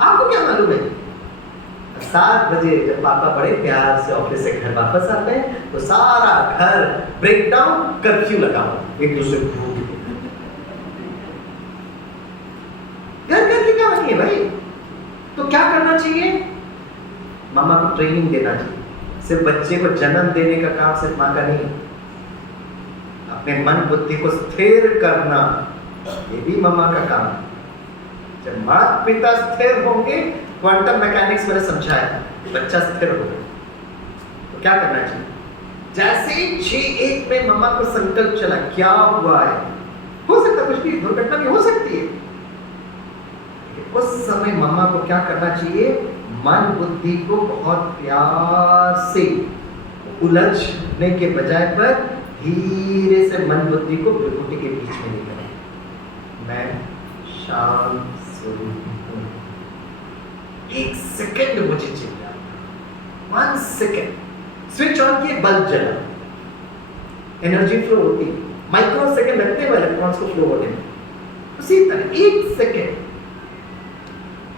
आपको क्या मालूम है? 7 बजे जब पापा बड़े प्यार से ऑफिस से घर वापस आते हैं तो सारा घर ब्रेक डाउन, कर्फ्यू लगा हुआ, एक दूसरे को घर घर की कहानी है भाई। तो क्या करना चाहिए? मामा को ट्रेनिंग देना चाहिए। सिर्फ बच्चे को जन्म देने का काम सिर्फ माँ का नहीं, अपने मन बुद्धि को स्थिर करना ये भी मामा का काम है। जब माता पिता स्थिर होंगे, क्वांटम मैकेनिक्स मैंने समझाया, बच्चा स्थिर होगा। तो क्या करना चाहिए? जैसे 6:01 में मामा को संकल्प चला, क्या हुआ है, हो सकता कुछ भी दुर्घटना भी हो सकती है, उस समय मामा को क्या करना चाहिए? मन बुद्धि को बहुत प्यार से उलझने के बजाय पर धीरे से मन बुद्धि को भ्रुकुटी के बीच में लेकर, मैं शांत स्वरूप हूं। 1 सेकंड मुझे चाहिए, 1 सेकंड स्विच ऑन किए, बल्ब जला, एनर्जी फ्लो होती है, माइक्रो सेकंड लगते हैं इलेक्ट्रॉन्स को फ्लो होने में। उसी तरह 1 सेकंड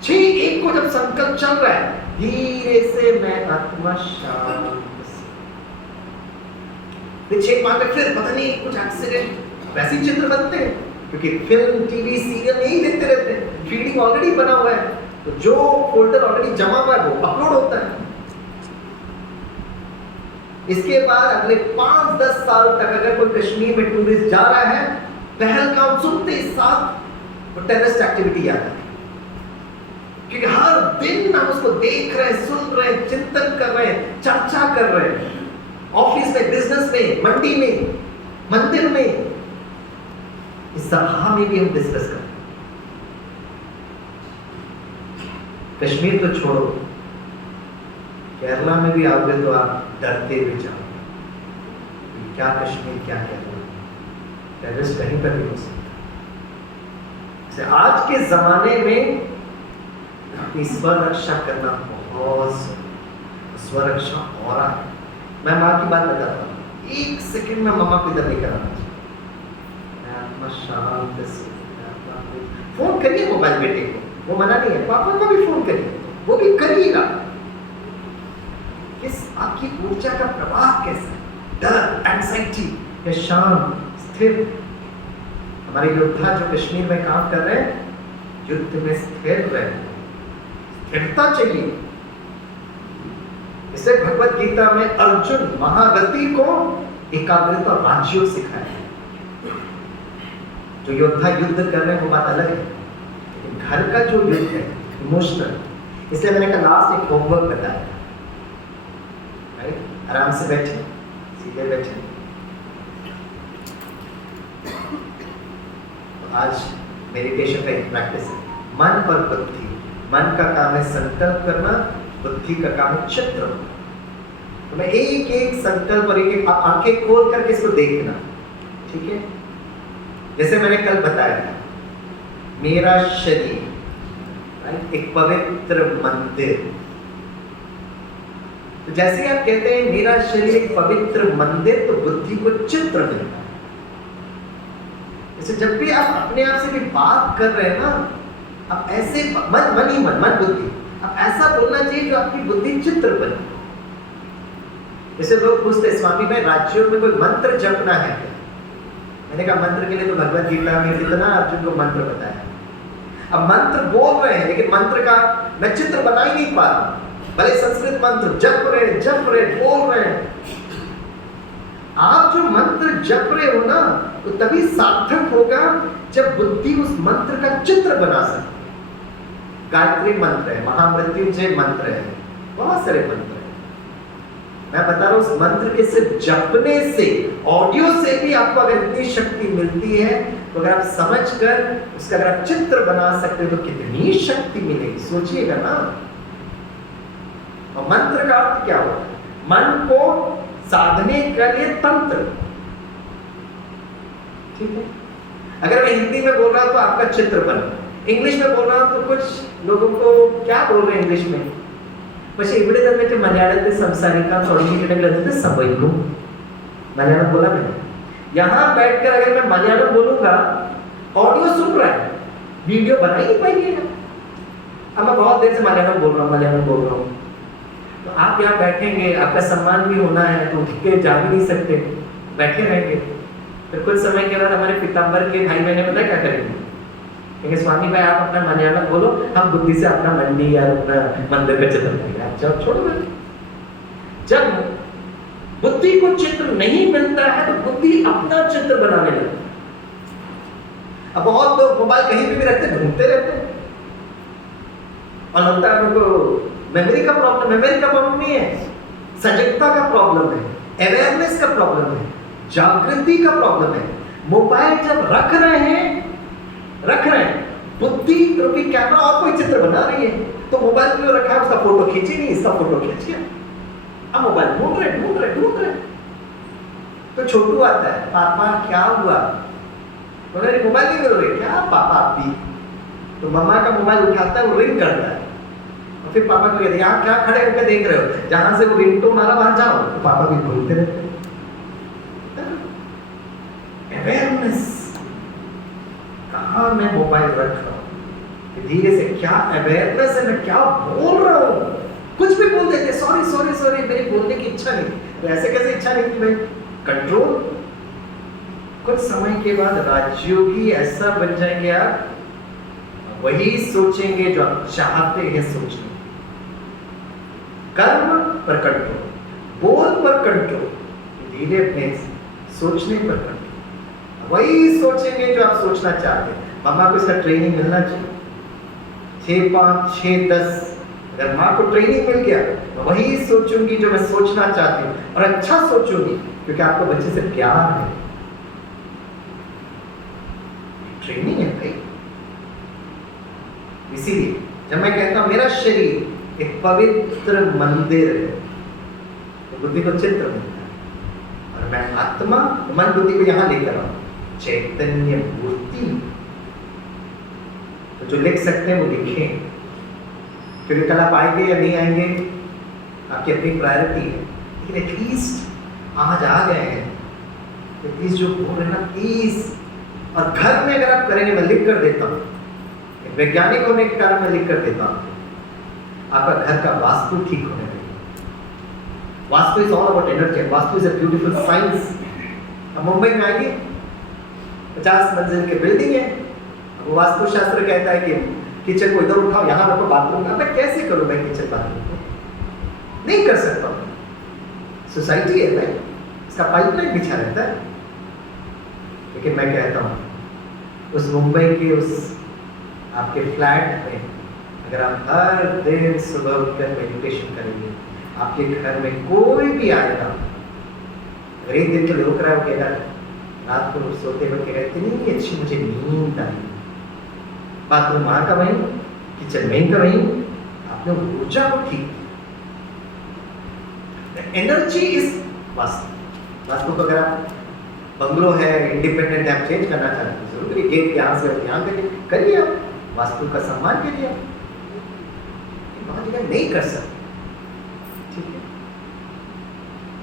6:01 को जब संकल्प चल रहा है, धीरे से मैं आत्मा शांत। 6:05 में फिर पता नहीं कुछ एक्सीडेंट, वैसे ही चित्र बनते हैं क्योंकि फिल्म टीवी सीरियल यही देखते रहते हैं, फीडिंग ऑलरेडी बना हुआ है, तो जो फोल्डर ऑलरेडी जमा हुआ है वो अपलोड होता है। इसके बाद अगले 5-10 साल तक अगर कोई कश्मीर में टूरिस्ट जा रहा है, पहलगाम सुनते ही साथ वो टेररिस्ट एक्टिविटी आता है, क्योंकि हर दिन हम उसको देख रहे हैं, सुन रहे हैं, चिंतन कर रहे हैं, चर्चा कर रहे हैं, ऑफिस में, बिजनेस में, मंडी में, मंदिर में, इस सभा में भी हम डिस्कस करें। कश्मीर तो छोड़ो, केरला में भी आओगे तो आप डरते हुए जाओगे, क्या कश्मीर क्या केरला, टेररिस्ट कहीं पर भी हो सकता। आज के जमाने में अपनी स्वरक्षा करना बहुत, स्वरक्षा हो रहा है। मैं माँ की बात बताता हूँ, 1 सेकंड में मामा को इधर लेकर आना चाहिए, आत्मा शांत से, फोन करिए मोबाइल बेटे को, वो मना नहीं है, पापा को भी फोन करिए, वो भी करिएगा। किस आपकी ऊर्जा का प्रवाह कैसा है, डर, एंजाइटी या शांत, स्थिर। हमारे योद्धा जो कश्मीर में काम कर रहे हैं, युद्ध में स्थिर रहे, स्थिरता चाहिए। इसे भगवत गीता में अर्जुन महारथी को एकाग्रता और राजयोग सिखाया। जो योद्धा युद्ध कर रहे हैं वो बात अलग है, लेकिन घर का जो युद्ध है इमोशनल, इसलिए मैंने कहा लास्ट एक होमवर्क बताया, राइट? आराम से बैठे, सीधे बैठे। तो आज मेडिटेशन का एक प्रैक्टिस है, मन और बुद्धि। मन का काम है संकल्प करना, बुद्धि का काम है चित्र। तो मैं एक एक संकल्प और एक एक आंखें खोल करके इसको देखना, ठीक है? जैसे मैंने कल बताया, मेरा शरीर, एक पवित्र मंदिर। तो जैसे ही आप कहते हैं मेरा शरीर एक पवित्र मंदिर, तो बुद्धि को चित्र मिलता है। जैसे जब भी आप अपने आप से भी बात कर रहे हैं ना, आप ऐसे मन बुद्धि, आप ऐसा बोलना चाहिए जो आपकी बुद्धि चित्र बने। जैसे लोग पूछते हैं स्वामी भाई राज्यों में कोई मंत्र जपना है क्या? मैंने कहा मंत्र के लिए तो भगवत गीता में कितना अर्जुन को मंत्र बताया। अब मंत्र बोल रहे हैं लेकिन मंत्र का मैं चित्र बना ही नहीं पा रहा। भले संस्कृत मंत्र जप रहे बोल रहे हैं, आप जो मंत्र जप रहे हो ना, तो तभी सार्थक होगा जब बुद्धि उस मंत्र का चित्र बना सके। गायत्री मंत्र है, महामृत्युंजय मंत्र है, बहुत सारे मंत्र हैं। मैं बता रहा हूं उस मंत्र के सिर्फ जपने से, ऑडियो से भी आपको अगर इतनी शक्ति मिलती है, तो अगर आप समझकर उसका अगर आप चित्र बना सकते हो तो कितनी शक्ति मिलेगी, सोचिएगा ना। और मंत्र का अर्थ क्या होता है? मन को साधने के लिए तंत्र, ठीक है। अगर मैं हिंदी में बोल रहा हूं तो आपका चित्र बन, इंग्लिश में बोल रहा हूं तो कुछ लोगों को क्या बोल रहे हैं इंग्लिश में, പക്ഷേ ഇവിടെ തന്നിട്ട് മലയാളത്തിൽ സംസാരിക്കാൻ തുടങ്ങിയിട്ടുണ്ടെങ്കിൽ അതിന് സംഭവിക്കും। मलयालम बोला मैंने, यहाँ बैठकर अगर मैं मलयालम बोलूंगा, ऑडियो सुन रहा है, वीडियो बना ही नहीं पाएंगे। अब मैं बहुत देर से मलयालम बोल रहा हूँ, तो आप यहाँ बैठेंगे, आपका सम्मान भी होना है, तो उठ के जा भी नहीं सकते, बैठे रहेंगे। फिर कुछ समय के बाद हमारे पीताम्बर के भाई बहने पता क्या करेंगे, कहेंगे स्वामी भाई आप अपना मलयालम बोलो, हम बुद्धि से अपना मंडी या अपना मंदिर का चित्र बनाएंगे। आप जाओ, छोड़ो। जब बुद्धि को चित्र नहीं मिलता है तो बुद्धि अपना चित्र बनाने लगती है। अब बहुत लोग मोबाइल कहीं भी रखते, ढूंढते रहते हैं, और लगता है उनको मेमोरी का प्रॉब्लम नहीं है, सजगता का प्रॉब्लम है, अवेयरनेस का प्रॉब्लम है, जागृति का प्रॉब्लम है। मोबाइल जब रख रहे हैं बुद्धि क्योंकि कैमरा और कोई चित्र बना रही है, तो मोबाइल क्यों रखा है, उसका फोटो खींची नहीं, इसका फोटो खींच गया। अब मोबाइल ढूंढ रहे तो छोटू आता है, पापा क्या हुआ, बोले मोबाइल नहीं मिल रही क्या पापा आप भी, तो मम्मा का मोबाइल उठाता है, वो रिंग करता है, और फिर पापा को कहते हैं यहाँ क्या खड़े होकर देख रहे हो, जहां से वो रिंगटोन आ रहा वहां जाओ, तो पापा भी भूलते रहते हैं। अवेयरनेस, कहाँ मैं मोबाइल रख रहा हूँ, धीरे से क्या अवेयरनेस है, मैं क्या बोल रहा हूँ, कुछ भी बोल देते, सॉरी मेरी बोलने की इच्छा नहीं, तो ऐसे कैसे इच्छा नहीं थी भाई, कंट्रोल। कुछ समय के बाद राजयोगी ऐसा बन जाएंगे आप, वही सोचेंगे जो आप चाहते हैं सोचने। कर्म पर कंट्रोल, बोल पर कंट्रोल, धीरे अपने सोचने पर कंट्रोल, वही सोचेंगे जो आप सोचना चाहते हैं। मामा को इसका ट्रेनिंग मिलना चाहिए, 6, 5, 6, 10। अगर माँ को ट्रेनिंग मिल गया तो वही सोचूंगी जो मैं सोचना चाहती हूँ, और अच्छा सोचूंगी क्योंकि आपको बच्चे से प्यार है। ट्रेनिंग है भाई। इसीलिए जब मैं कहता हूं मेरा शरीर एक पवित्र मंदिर है, तो बुद्धि को चित्र मिलता है, और मैं आत्मा मन बुद्धि को यहां लेकर आऊं, चैतन्य मूर्ति। तो जो लिख सकते हैं वो लिखें, क्योंकि कल आप आएंगे या नहीं आएंगे आपकी अपनी प्रायोरिटी है, लेकिन एटलीस्ट आज आ गए हैं, एटलीस्ट जो बोल रहे ना प्लीज। और घर में अगर आप करेंगे, मैं लिख कर देता हूँ, वैज्ञानिक होने के कारण मैं लिख कर देता हूँ, आपका घर का वास्तु ठीक होने लगेगा। Vastu is all about energy, vastu is a beautiful science. अब मुंबई में आएंगे, 50 मंजिल की बिल्डिंग है, वो वास्तु शास्त्र कहता है कि किचन को इधर उठाओ, यहाँ रखो बाथरूम, अब मैं कैसे करूँ मैं किचन बाथरूम को? नहीं कर सकता हूँ, सोसाइटी है भाई, इसका पाइपलाइन बिछा रहता है। लेकिन मैं कहता हूँ उस मुंबई के उस आपके फ्लैट में अगर आप हर दिन सुबह उठकर मेडिटेशन करेंगे, आपके घर में कोई भी आएगा, अगर एक दिन के लिए रुक रहा है, वो कहेगा रात को सोते हुए कहेगा इतनी अच्छी मुझे नींद आई, बाथरूम वहाँ का वहीं, किचन में का वहीं, आपने ऊर्जा को ठीक। Energy is vastu. वास्तु को अगर आप बंगलो है, इंडिपेंडेंट है, आप चेंज करना चाहते हैं, जरूर करिए। गेट यहाँ से यहाँ करिए आप, वास्तु का सम्मान कीजिए आप, बहुत जगह नहीं कर सकते, ठीक है।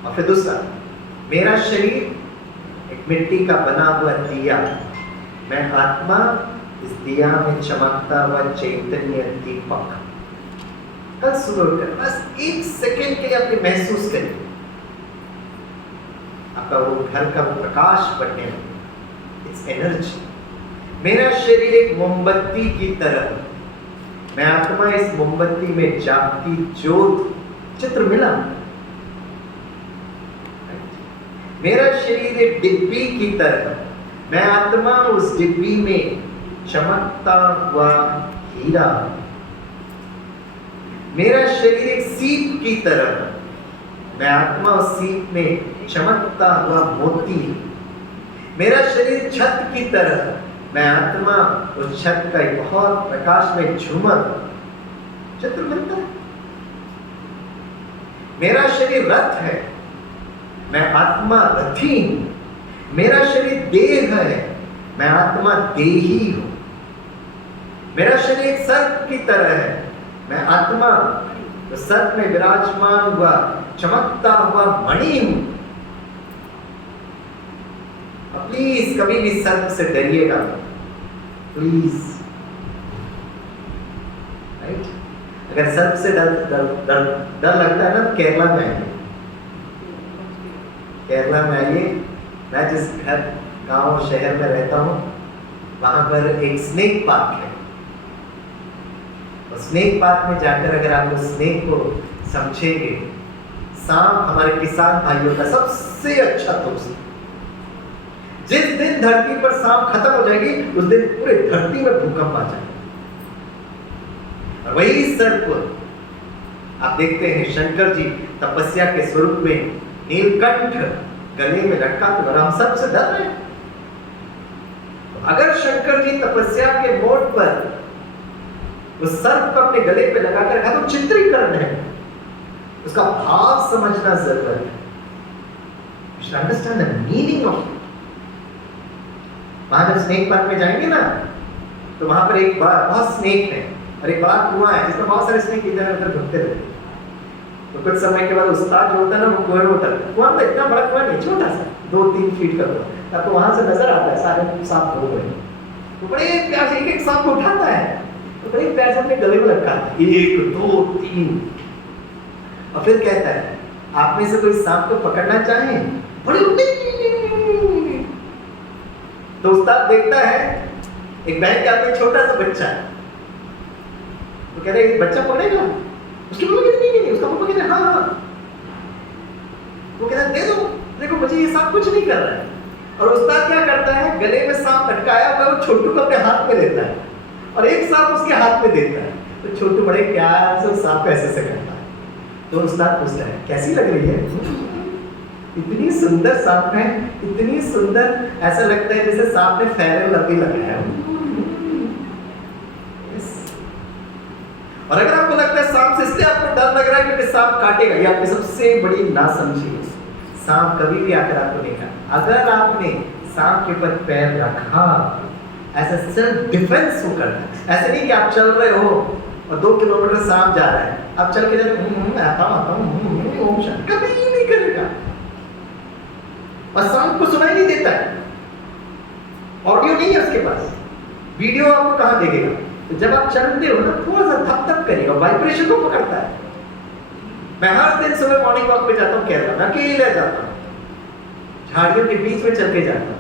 और फिर दूसरा, मेरा शरीर एक मिट्टी का बना हुआ दिया, मैं आत्मा इस दिया में चमकता हुआ चैतन्य दीपक। कल सुबह उठकर बस 1 सेकेंड के लिए अपने महसूस करिए, आपका वो घर का वो प्रकाश बढ़ने लगे, इट्स एनर्जी। मेरा शरीर एक मोमबत्ती की तरह, मैं आत्मा इस मोमबत्ती में जागती ज्योत, चित्र मिला। मेरा शरीर एक डिब्बी की तरह, मैं आत्मा उस डिब्बी में चमकता हुआ हीरा। मेरा शरीर एक सीप की तरह, मैं आत्मा उस सीप में चमकता हुआ मोती। मेरा शरीर छत की तरह, मैं आत्मा उस छत का एक बहुत प्रकाश में झूमर, चित्र मिलता है। मेरा शरीर रथ है, मैं आत्मा रथी हूं। मेरा शरीर देह है, मैं आत्मा देही हूं। मेरा शरीर एक सर्प की तरह है, मैं आत्मा तो सर्प में विराजमान हुआ चमकता हुआ मणि हूं। प्लीज कभी भी सर्प से डरिएगा, प्लीज, राइट। अगर सर्प से डर लगता है ना, केरला में आइए, केरला में आइए। मैं जिस घर गांव शहर में रहता हूं, वहां पर एक स्नेक पार्क है। और स्नेक पार्क में जाकर अगर आप उस स्नेक को समझेंगे, सांप हमारे किसान भाइयों का सबसे अच्छा दोस्त। जिस दिन धरती पर सांप खत्म हो जाएगी, उस दिन पूरे धरती में भूकंप आ जाएगा। और वही सर्प आप देखते हैं, शंकर जी तपस्या के स्वरूप में नीलकंठ गले में लटका तो हम सर्प से डर रहे हैं। तो अगर शंकर जी तपस्या के मोड पर उस सर्प को अपने गले पे लगा कर रखा, तो चित्रीकरण है, उसका भाव समझना जरूरत है। You should understand the meaning of it. वहां जब स्नेक पार्क में जाएंगे ना, तो वहां पर एक बड़ा बहुत स्नेक है और एक बड़ा कुआं है जिसमें बहुत सारे स्नेक इधर उधर घूमते रहते हैं। तो कुछ समय के बाद उस्ताद जो होता है ना, वो कुएं में उतरता, कुआं में इतना बड़ा कुआं नहीं, छोटा सा 2-3 फीट का कुआं, आपको वहां से नजर आता है सारे सांप हो गए। तो बड़े प्यार से एक-एक सांप को उठाता है, तो बड़े प्यार से अपने गले में लटकाता है, 1 2 3, और फिर कहता है, आप में से कोई सांप को पकड़ना चाहे? बड़े तो उस्ताद देखता है एक बैंक के आदमी, छोटा सा बच्चा है, तो कह रहे हैं बच्चा पकड़ेगा? उसके पापा कहते नहीं, उसका पापा कहते हाँ। वो कहता है दे दो, देखो मुझे ये सांप कुछ नहीं कर रहा है। और उस्ताद क्या करता है, गले में सांप लटकाया हुआ वो छोटू को अपने हाथ में लेता है और एक सांप उसके हाथ में देता है। तो छोटू बड़े प्यार से सांप को ऐसे करता है। तो उस्ताद पूछता है कैसी लग रही है? इतनी सुंदर सांप है, इतनी सुंदर, ऐसा लगता है जैसे सांप ने फेयर एंड लवली लगाया हो। और अगर आपको लगता है सांप से इसलिए आपको डर लग रहा है क्योंकि सांप काटेगा, ये आपकी सबसे बड़ी नासमझी है। सांप कभी भी आकर आपको नहीं काटेगा। अगर आपने सांप के ऊपर पैर रखा, ऐसा सेल्फ डिफेंस हो करना, ऐसे नहीं कि आप चल रहे हो और 2 किलोमीटर सांप जा रहा है, आप चल के जाते आता हूं ओम शांति, कभी नहीं करेगा। और सांप को सुनाई नहीं देता है, ऑडियो नहीं है उसके पास, वीडियो आपको कहां देखेगा? तो जब आप चलते हो ना, थोड़ा सा धप धप करेगा, वाइब्रेशन को पकड़ता है। मैं हर दिन सुबह मॉर्निंग वॉक पे जाता हूँ केरला में, अकेले जाता हूँ, झाड़ियों के बीच में चल के जाता हूँ,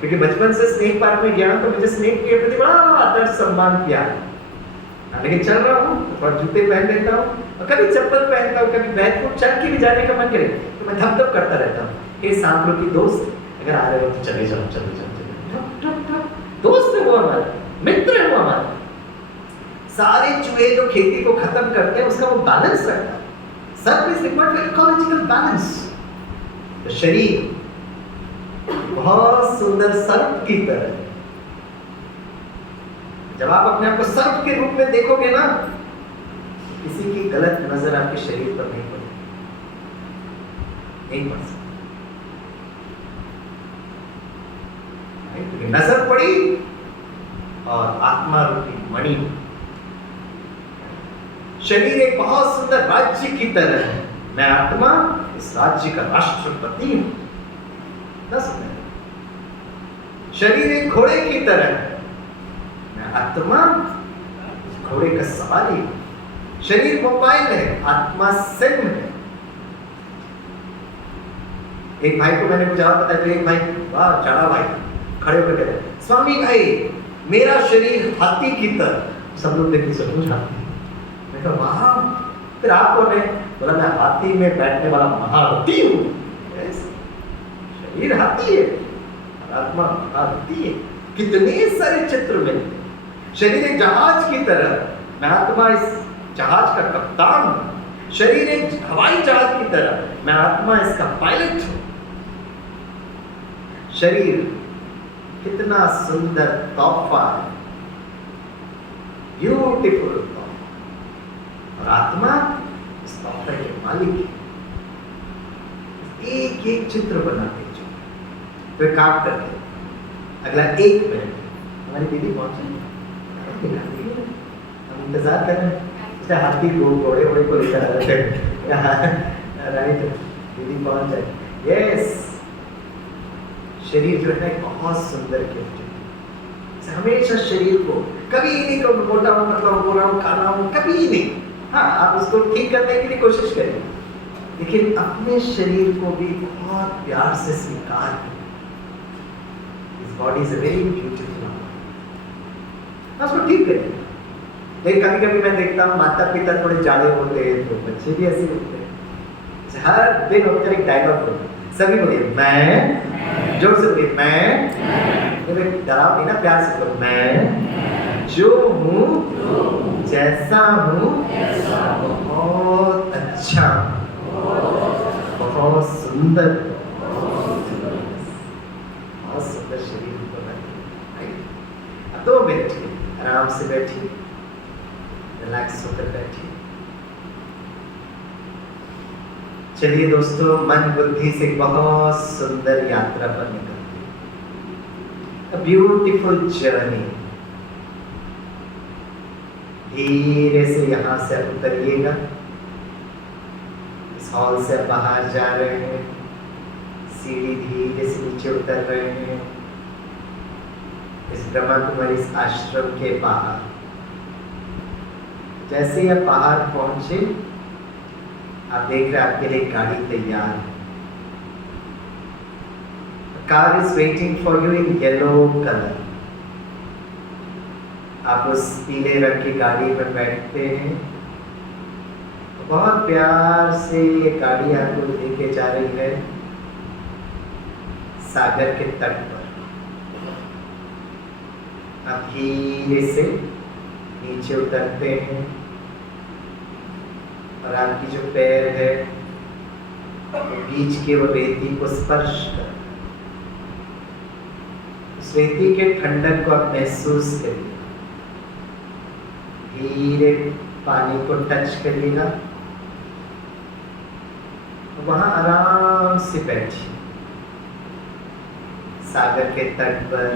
क्योंकि बचपन से स्नेक पार्क में गया तो मुझे स्नेक के प्रति बड़ा आदर सम्मान किया। लेकिन चल रहा हूँ थोड़ा जूते पहन लेता हूँ और कभी चप्पल पहनता हूँ, कभी बैकफुट चल के भी जाने का मन करे तो मैं धप धप करता रहता हूँ, ये सांप की दोस्त अगर आ रहे हो तो चले जाओ, चले जाओ, दोस्त है वो हमारा, मित्र है वो हमारा। सारे चूहे जो खेती को खत्म करते हैं उसका वो बैलेंस रखता है। सर्प is required for ecological balance. तो शरीर बहुत सुंदर सर्प की तरह, जब आप अपने आप को सर्प के रूप में देखोगे ना, किसी की गलत नजर आपके शरीर पर नहीं पड़ेगी, नहीं पड़ सकती। नजर पड़ी और आत्मा रूपी मणि। शरीर एक बहुत सुंदर राज्य की तरह है, मैं आत्मा इस राज्य का राष्ट्रपति हूं। न सुने, शरीर एक घोड़े की तरह है, मैं आत्मा घोड़े का सवारी हूं। शरीर मोबाइल है, आत्मा सिम है। एक भाई को मैंने कुछ और बताया तो एक भाई, वाह चढ़ा भाई, खड़े होकर कहते स्वामी भाई मेरा शरीर हाथी की तरह। सब लोग देखिए सचमुच हाथी। मैं कहा वाह, फिर आप कौन है? बोला मैं हाथी में बैठने वाला महारथी हूँ। शरीर हाथी है, आत्मा हाथी है। कितने सारे चित्र मिलते। शरीर एक जहाज की तरह, मैं आत्मा इस जहाज का कप्तान हूँ। शरीर एक हवाई जहाज की तरह, मैं आत्मा इसका पायलट हूँ। शरीर कितना सुंदर तोहफा है, ब्यूटीफुल तोहफा, और आत्मा इस तोहफे के मालिक है। एक एक चित्र बनाते जो तो काम करते। अगला 1 मिनट हमारी दीदी पहुंचे, हम इंतजार कर रहे हैं। उसके हाथी घोड़े वोड़े को लेकर आ रहे थे। राइट, दीदी पहुंच जाए। यस, शरीर जो है बहुत सुंदर गिफ्ट है। हमेशा शरीर को कभी नहीं कहूँ मोटा हूँ, मतलब बोला हूँ, खाना हूँ, कभी नहीं। हाँ, आप उसको ठीक करने के लिए कोशिश करें, लेकिन अपने शरीर को भी बहुत प्यार से स्वीकार करें। This body is a very beautiful body। उसको ठीक करें। लेकिन कभी कभी मैं देखता हूँ माता पिता थोड़े जाड़े होते हैं तो बच्चे भी ऐसे होते हैं। हर दिन होकर एक डायलॉग होता है, सभी बोलिए मैं, जोर से बोलिए मैं, तो डराओ नहीं ना, प्यार से बोलो मैं जो हूँ जैसा हूँ बहुत अच्छा, बहुत सुंदर, बहुत सुंदर शरीर को बैठिए। अब 2 मिनट आराम से बैठिए, रिलैक्स होकर बैठिए। चलिए दोस्तों, मन बुद्धि से बहुत सुंदर यात्रा पर निकलते हैं। Beautiful journey. धीरे से यहाँ से उतरिएगा। इस हॉल से बाहर जा रहे हैं, सीढ़ी धीरे से नीचे उतर रहे हैं। इस ब्रह्मा कुमारी इस आश्रम के बाहर, जैसे ही आप बाहर पहुंचे, आप देख रहे हैं आपके लिए गाड़ी तैयार है। Car is waiting for you in yellow colour. आप उस पीले रंग की गाड़ी में बैठते हैं, बहुत प्यार से ये गाड़ी आपको लेके जा रही है सागर के तट पर। आप धीरे से नीचे उतरते हैं और आपकी जो पैर है वो बीच के वो रेती को स्पर्श कर, उस रेती के ठंडक को आप महसूस करिए। धीरे पानी को टच करिएगा, वहां आराम से बैठिए सागर के तट पर।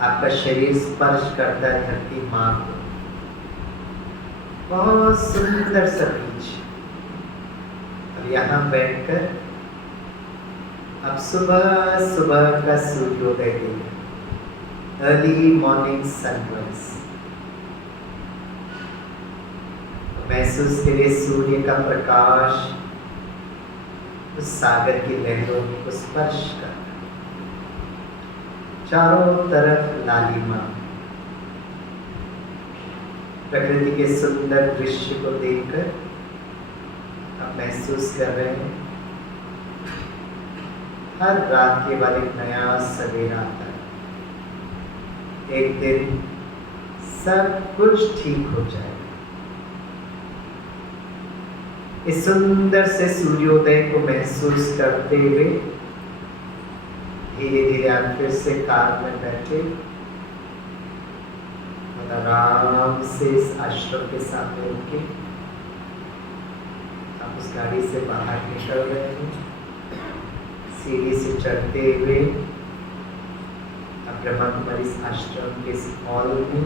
आपका शरीर स्पर्श करता है धरती माँ को, बहुत सुंदर सा बीच। और यहाँ बैठकर अब सुबह सुबह का सूर्योदय देखिए, अर्ली मॉर्निंग सनराइज महसूस करिए। सूर्य का प्रकाश उस सागर की लहरों को स्पर्श करता है, चारों तरफ लालिमा। प्रकृति के सुंदर दृश्य को देखकर आप महसूस कर रहे हैं हर रात के बाद एक नया सवेरा आता है। एक दिन सब कुछ ठीक हो जाएगा। इस सुंदर से सूर्योदय को महसूस करते हुए धीरे धीरे आप फिर से कार में बैठे और आराम से इस आश्रम के सामने रुके। आप उस गाड़ी से बाहर निकल रहे हैं, सीढ़ी से चढ़ते हुए ब्रह्मा कुमारी इस आश्रम के इस हॉल में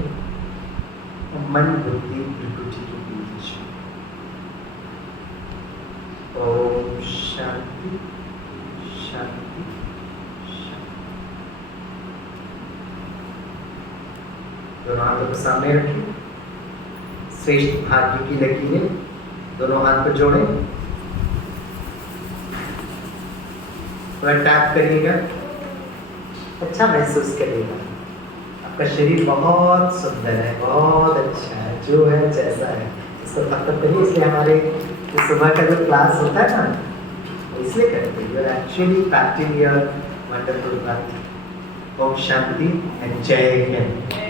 मन बुद्धि त्रिकुटी के बीच में। ओम शांति शांति शांति। दोनों हाथों को सामने रखिए, श्रेष्ठ भाग्य की लकीरें दोनों हाथ पर जोड़ें, थोड़ा टैप करिएगा, अच्छा महसूस करिएगा। आपका शरीर बहुत सुंदर है, बहुत अच्छा है, जो है जैसा है इसको खत्म करिए। इसलिए हमारे सुबह का जो क्लास होता है ना, इसलिए करते हैं। You are actually practicing your wonderful breath. Om Shanti and Jai Hind.